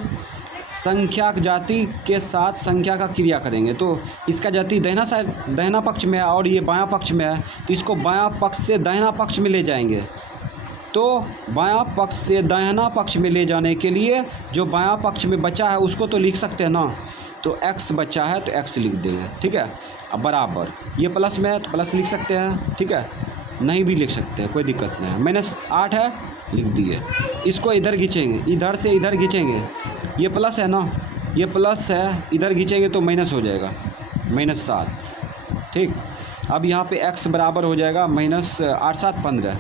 संख्या जाति के साथ संख्या का क्रिया करेंगे। तो इसका जाति दाहिना साइड, दाहिना पक्ष में है और ये बायां पक्ष में है, तो इसको बायां पक्ष से दाहिना पक्ष में ले जाएंगे। तो बायां पक्ष से दाहिना पक्ष में ले जाने के लिए जो बायां पक्ष में बचा है उसको तो लिख सकते हैं ना। तो x बचा है तो x लिख देंगे, ठीक है। अब बराबर, ये प्लस में है तो प्लस लिख सकते हैं, ठीक है, नहीं भी लिख सकते हैं, कोई दिक्कत नहीं है। -8 है, लिख दिए। इसको इधर खींचेंगे, इधर से इधर खींचेंगे, ये प्लस है ना, ये प्लस है, इधर खींचेंगे तो माइनस हो जाएगा, -7, ठीक। अब यहाँ पे x बराबर हो जाएगा -8 7 15,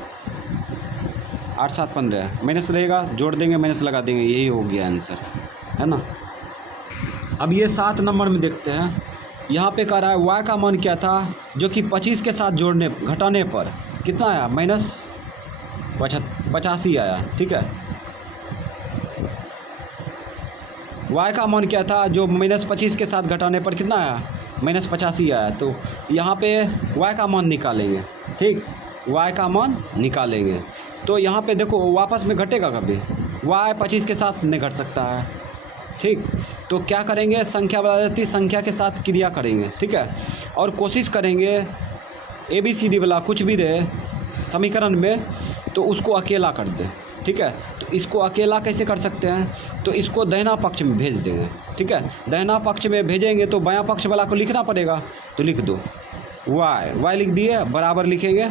8 7 15, माइनस रहेगा, जोड़ देंगे, माइनस लगा देंगे, यही हो गया आंसर, है ना। अब ये 7 नंबर में देखते हैं, यहाँ पे कह रहा है y का मान क्या था, जो कि 25 के साथ जोड़ने घटाने पर कितना आया, -85 आया, ठीक है। y का मान क्या था, जो -25 के साथ घटाने पर कितना आया, -85 आया। तो यहाँ पे y का मान निकालेंगे, ठीक, y का मान निकालेंगे। तो यहाँ पे देखो वापस में घटेगा कभी, y 25 के साथ नहीं घट सकता है, ठीक। तो क्या करेंगे, संख्या बदल जाती, संख्या के साथ क्रिया करेंगे, ठीक है। और कोशिश करेंगे ABCD वाला कुछ भी रहे समीकरण में तो उसको अकेला कर दें, ठीक है। तो इसको अकेला कैसे कर सकते हैं, तो इसको दाहिना पक्ष में भेज देंगे, ठीक है। दाहिना पक्ष में भेजेंगे तो बायां पक्ष वाला को लिखना पड़ेगा, तो लिख दो y लिख दिए, बराबर लिखेंगे।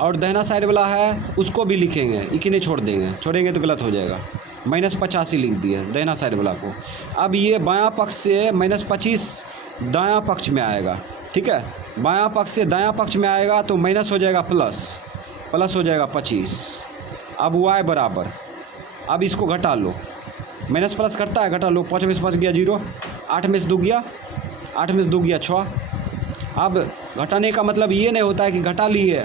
और दाहिना साइड वाला है उसको भी लिखेंगे, एक ही नहीं छोड़ेंगे तो गलत हो जाएगा, -85 लिख दिए दाहिना साइड वाला को। अब ये बायां पक्ष से -25 दायां पक्ष में आएगा, ठीक है। बायां पक्ष से दायां पक्ष में आएगा तो माइनस हो जाएगा प्लस हो जाएगा 25। अब y बराबर, अब इसको घटा लो, माइनस प्लस करता है, घटा लो, 5 में से 5 गया 0, 8 में से 2 गया 6। अब घटाने का मतलब ये नहीं होता है कि घटा लिए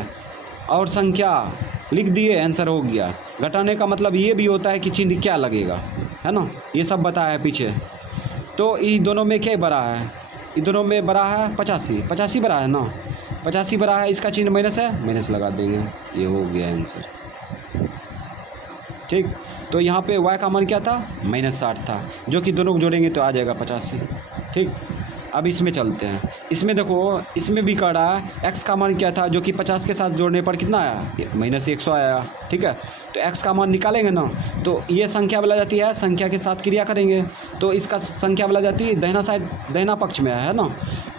और संख्या लिख दिए आंसर हो गया। घटाने का मतलब ये भी होता है कि चिन्ह क्या लगेगा, है ना, ये सब बताया है पीछे। तो इन दोनों में क्या बड़ा है, इन दोनों में बड़ा है 85 बड़ा है ना, 85 बड़ा है, इसका चिन्ह माइनस है, माइनस लगा देंगे, ये हो गया आंसर, ठीक। तो यहाँ पे y का मान क्या था, -60 था, जो कि दोनों को जोड़ेंगे तो आ जाएगा 85, ठीक। अब इसमें चलते हैं, इसमें देखो, इसमें भी कह रहा है x का मान क्या था, जो कि 50 के साथ जोड़ने पर कितना आया, -100 आया, ठीक है। तो x का मान निकालेंगे ना, तो ये संख्या वाला जाती है, संख्या के साथ क्रिया करेंगे, तो इसका संख्या वाला जाती है दाहिना साइड, दाहिना पक्ष में है ना।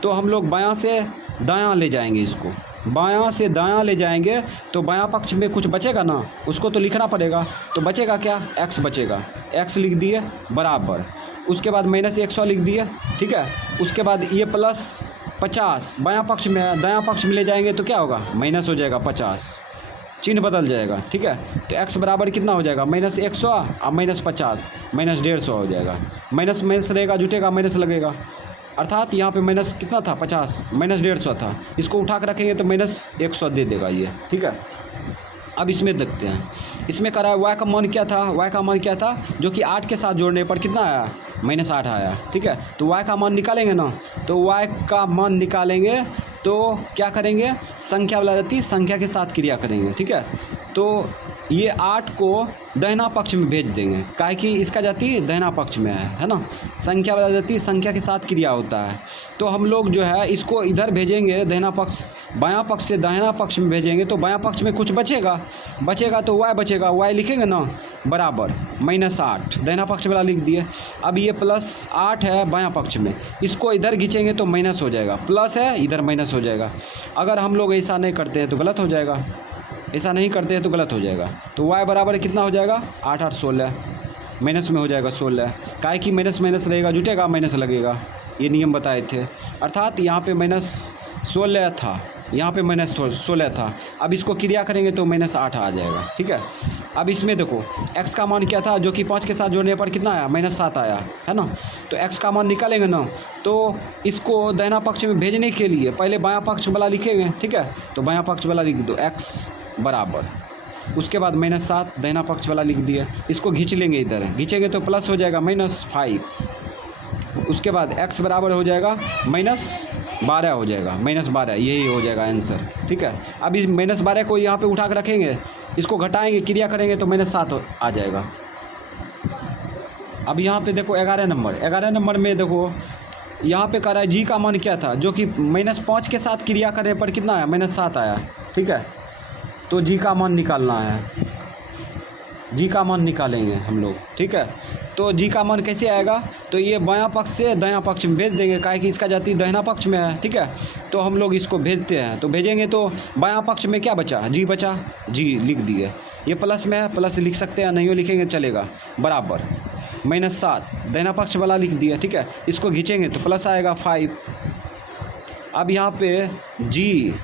तो हम लोग बायां से दायां ले जाएंगे, इसको बायां से दायां ले जाएंगे तो बायां पक्ष में कुछ बचेगा ना, उसको तो लिखना पड़ेगा। तो बचेगा क्या, x बचेगा, x लिख दिए बराबर, उसके बाद -100 लिख दिए, ठीक है। उसके बाद ये +50 बायां पक्ष में है, दायां पक्ष में ले जाएंगे तो क्या होगा, माइनस हो जाएगा 50, चिन्ह बदल जाएगा, ठीक है। तो x बराबर कितना हो जाएगा, -100 और -50, -150 हो जाएगा। माइनस रहेगा, जुटेगा, माइनस लगेगा, अर्थात यहाँ पे माइनस कितना था 50, -150 था, इसको उठा कर रखेंगे तो -100 दे देगा ये, ठीक है। अब इसमें देखते हैं, इसमें कह रहा है y का मान क्या था, y का मान क्या था, जो कि 8 के साथ जोड़ने पर कितना आया, -8 आया, ठीक है। तो y का मान निकालेंगे ना, तो y का मान निकालेंगे तो क्या करेंगे, संख्या वाला जाती संख्या के साथ क्रिया करेंगे, ठीक है। तो ये 8 को दाहिना पक्ष में भेज देंगे, काहे कि इसका जाति दाहिना पक्ष में है ना। संख्या वाला जाति संख्या के साथ क्रिया होता है, तो हम लोग जो है इसको इधर भेजेंगे, दाहिना पक्ष, बायां पक्ष से दाहिना पक्ष में भेजेंगे तो बायां पक्ष में कुछ बचेगा तो y बचेगा, y लिखेंगे ना बराबर -8, दाहिना पक्ष वाला लिख दिए। अब ये +8 है बायां पक्ष में, इसको इधर खींचेंगे तो माइनस हो जाएगा, प्लस है इधर माइनस हो जाएगा। अगर हम लोग ऐसा नहीं करते हैं तो गलत हो जाएगा, ऐसा नहीं करते हैं तो गलत हो जाएगा। तो y बराबर कितना हो जाएगा, 8 8 16, माइनस में हो जाएगा 16, काहे कि माइनस रहेगा, जुटेगा, माइनस लगेगा, ये नियम बताए थे। अर्थात यहाँ पे -16 था, यहाँ पे -16 था। अब इसको क्रिया करेंगे तो -8 आ जाएगा, ठीक है। अब इसमें देखो x का मान क्या था, जो कि 5 के साथ जोड़ने पर कितना आया, -7 आया, है ना। तो x का मान निकालेंगे ना, तो इसको दाहिना पक्ष में भेजने के लिए पहले बायां पक्ष वाला लिखेंगे, ठीक है। तो बायां पक्ष वाला लिख दो, x बराबर, उसके बाद -7 दाहिना पक्ष वाला लिख दिया, इसको खींच लेंगे, इधर खींचेंगे तो प्लस हो जाएगा -5, उसके बाद x बराबर हो जाएगा 12 हो जाएगा, -12 यही हो जाएगा आंसर। ठीक है, अब इस -12 को यहाँ पे उठा कर रखेंगे, इसको घटाएंगे, क्रिया करेंगे तो -7 आ जाएगा। अब यहाँ पे देखो 11 नंबर में देखो यहाँ पे कह रहा है जी का मान क्या था, जो कि -5 के साथ क्रिया करने पर कितना आया, -7 आया। ठीक है, तो जी का मान निकालना है, जी का मान निकालेंगे हम लोग। ठीक है, तो जी का मान कैसे आएगा, तो ये बायां पक्ष से दायां पक्ष में भेज देंगे, काहे कि इसका जाति दाहिना पक्ष में है। ठीक है, तो हम लोग इसको भेजते हैं, तो भेजेंगे तो बायां पक्ष में क्या बचा, जी बचा, जी लिख दिए। ये प्लस में है, प्लस लिख सकते हैं, नहीं लिखेंगे चलेगा, बराबर -7 दाहिना पक्ष वाला लिख दिया। ठीक है, इसको खींचेंगे तो प्लस आएगा 5। अब यहाँ पे जी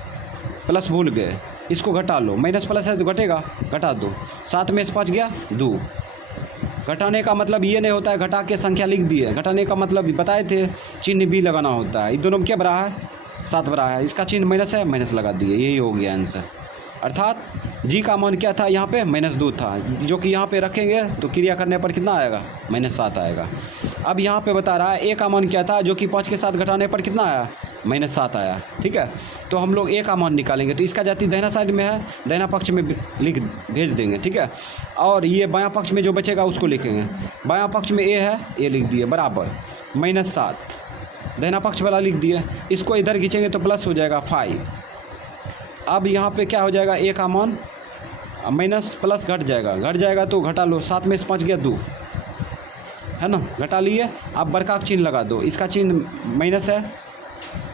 प्लस भूल गए, इसको घटा लो, माइनस प्लस है तो घटेगा, घटा दो, 7 में से 5 गया 2। घटाने का मतलब ये नहीं होता है घटा के संख्या लिख दी है, घटाने का मतलब बताए थे चिन्ह भी लगाना होता है। इन दोनों में क्या बड़ा है, 7 बड़ा है, इसका चिन्ह माइनस है, माइनस लगा दिए, यही हो गया आंसर। अर्थात जी का मान क्या था यहाँ पे, -2 था, जो कि यहाँ पे रखेंगे तो क्रिया करने पर कितना आएगा, -7 आएगा। अब यहाँ पे बता रहा है ए का मान क्या था, जो कि 5 के साथ घटाने पर कितना आया, -7 आया। ठीक है, तो हम लोग ए का मान निकालेंगे, तो इसका जाति दाहिना साइड में है, दाहिना पक्ष में लिख भेज देंगे। ठीक है, और ये बायां पक्ष में जो बचेगा उसको लिखेंगे, बायां पक्ष में ए है, ए लिख दिए, बराबर -7 दाहिना पक्ष वाला लिख दिए, इसको इधर खींचेंगे तो प्लस हो जाएगा 5। अब यहाँ पे क्या हो जाएगा, ए का मान माइनस प्लस घट जाएगा तो घटा लो, 7 में से 5 गया 2, है ना, घटा लिए। अब बड़का का चिन्ह लगा दो, इसका चिन्ह माइनस है,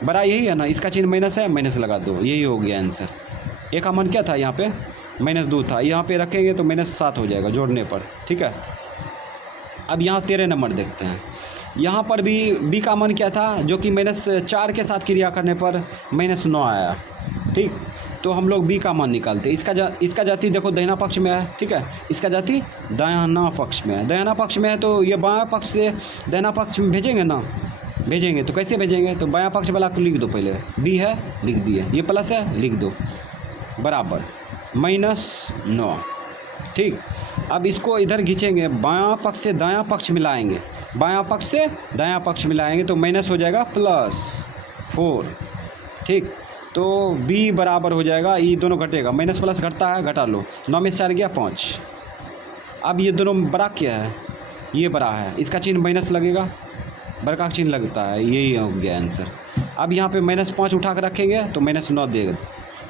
बड़ा यही है ना, इसका चिन्ह माइनस है, माइनस लगा दो, यही हो गया आंसर। ए का मान क्या था यहाँ पे, -2 था, यहाँ पे रखेंगे तो -7 हो जाएगा जोड़ने पर। ठीक है, अब यहाँ 13 नंबर देखते हैं, यहाँ पर भी बी का मान क्या था, जो कि -4 के साथ क्रिया करने पर -9 आया। ठीक, तो हम लोग बी का मान निकालते, इसका जाति देखो दाहिना पक्ष में है। ठीक है, इसका जाति दाहिना पक्ष में है, दाहिना पक्ष में है तो ये बायां पक्ष से दाहिना पक्ष में भेजेंगे ना, भेजेंगे तो कैसे भेजेंगे, तो बायां पक्ष वाला को लिख दो, पहले बी है लिख दिए, ये प्लस है लिख दो, बराबर -9। ठीक, अब इसको इधर खींचेंगे, बायां पक्ष से दायां पक्ष मिलाएंगे, बायां पक्ष से दायां पक्ष मिलाएंगे तो माइनस हो जाएगा +4। ठीक, तो b बराबर हो जाएगा, ये दोनों घटेगा, माइनस प्लस घटता है, घटा लो, 9 में से 4 गया 5। अब ये दोनों बड़ा क्या है, ये बड़ा है, इसका चिन्ह माइनस लगेगा, बड़का का चिन्ह लगता है, यही हो गया आंसर। अब यहाँ पे -5 उठा कर रखेंगे तो -9 देगा,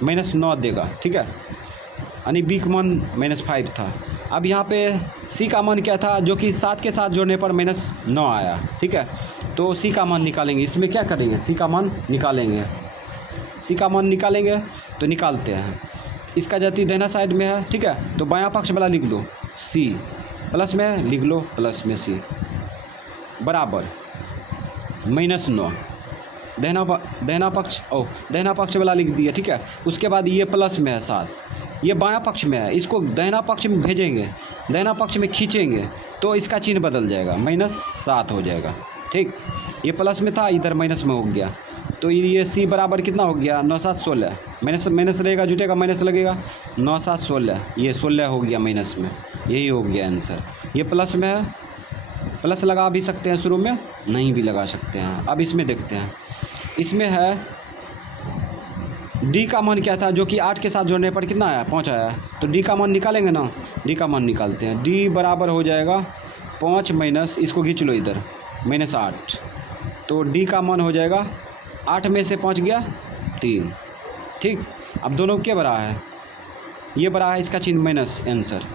-9 देगा। ठीक है, यानी बी का मान -5 था। अब यहाँ पे सी का मान क्या था, जो कि 7 के साथ जोड़ने पर -9 आया। ठीक है, तो सी का मान निकालेंगे, इसमें क्या करेंगे, सी का मान निकालेंगे, सी का मान निकालेंगे तो निकालते हैं, इसका जाति दाहिना साइड में है। ठीक है, तो बायां पक्ष वाला लिख लो सी, प्लस में लिख लो प्लस में सी, बराबर -9 दाहिना पक्ष वाला लिख दिया। ठीक है, उसके बाद ये प्लस में है 7, ये बायां पक्ष में है, इसको दाहिना पक्ष में भेजेंगे, दाहिना पक्ष में खींचेंगे तो इसका चिन्ह बदल जाएगा, -7 हो जाएगा। ठीक, ये प्लस में था, इधर माइनस में हो गया, तो ये सी बराबर कितना हो गया, 9 7 16, माइनस रहेगा, जुटेगा माइनस लगेगा, 9 7 16, ये 16 हो गया माइनस में, यही हो गया आंसर। ये प्लस में है, प्लस लगा भी सकते हैं शुरू में, नहीं भी लगा सकते हैं। अब इसमें देखते हैं, इसमें है डी का मान क्या था, जो कि 8 के साथ जोड़ने पर कितना आया, 5 आया, तो डी का मान निकालेंगे ना, डी का मान निकालते हैं, डी बराबर हो जाएगा 5 माइनस, इसको खींच लो इधर, -8, तो डी का मान हो जाएगा 8 में से 5 गया 3। ठीक, अब दोनों क्या बड़ा है, ये बड़ा है, इसका चिन्ह माइनस आंसर।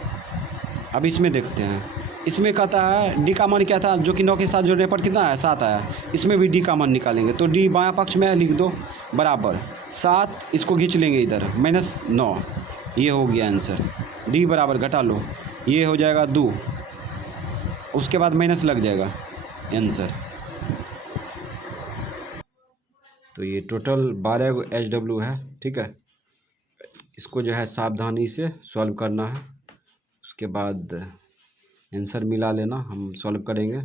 अब इसमें देखते हैं, इसमें कहता है डी का मान क्या था, जो कि 9 के साथ जोड़ने पर कितना आया, 7 आया, इसमें भी डी का मान निकालेंगे, तो डी बायां पक्ष में लिख दो, बराबर 7, इसको खींच लेंगे इधर, -9, ये हो गया आंसर। डी बराबर घटा लो, ये हो जाएगा 2, उसके बाद माइनस लग जाएगा आंसर। तो ये टोटल 12 HW है। ठीक है, इसको जो है सावधानी से सॉल्व करना है, उसके बाद आंसर मिला लेना, हम सॉल्व करेंगे।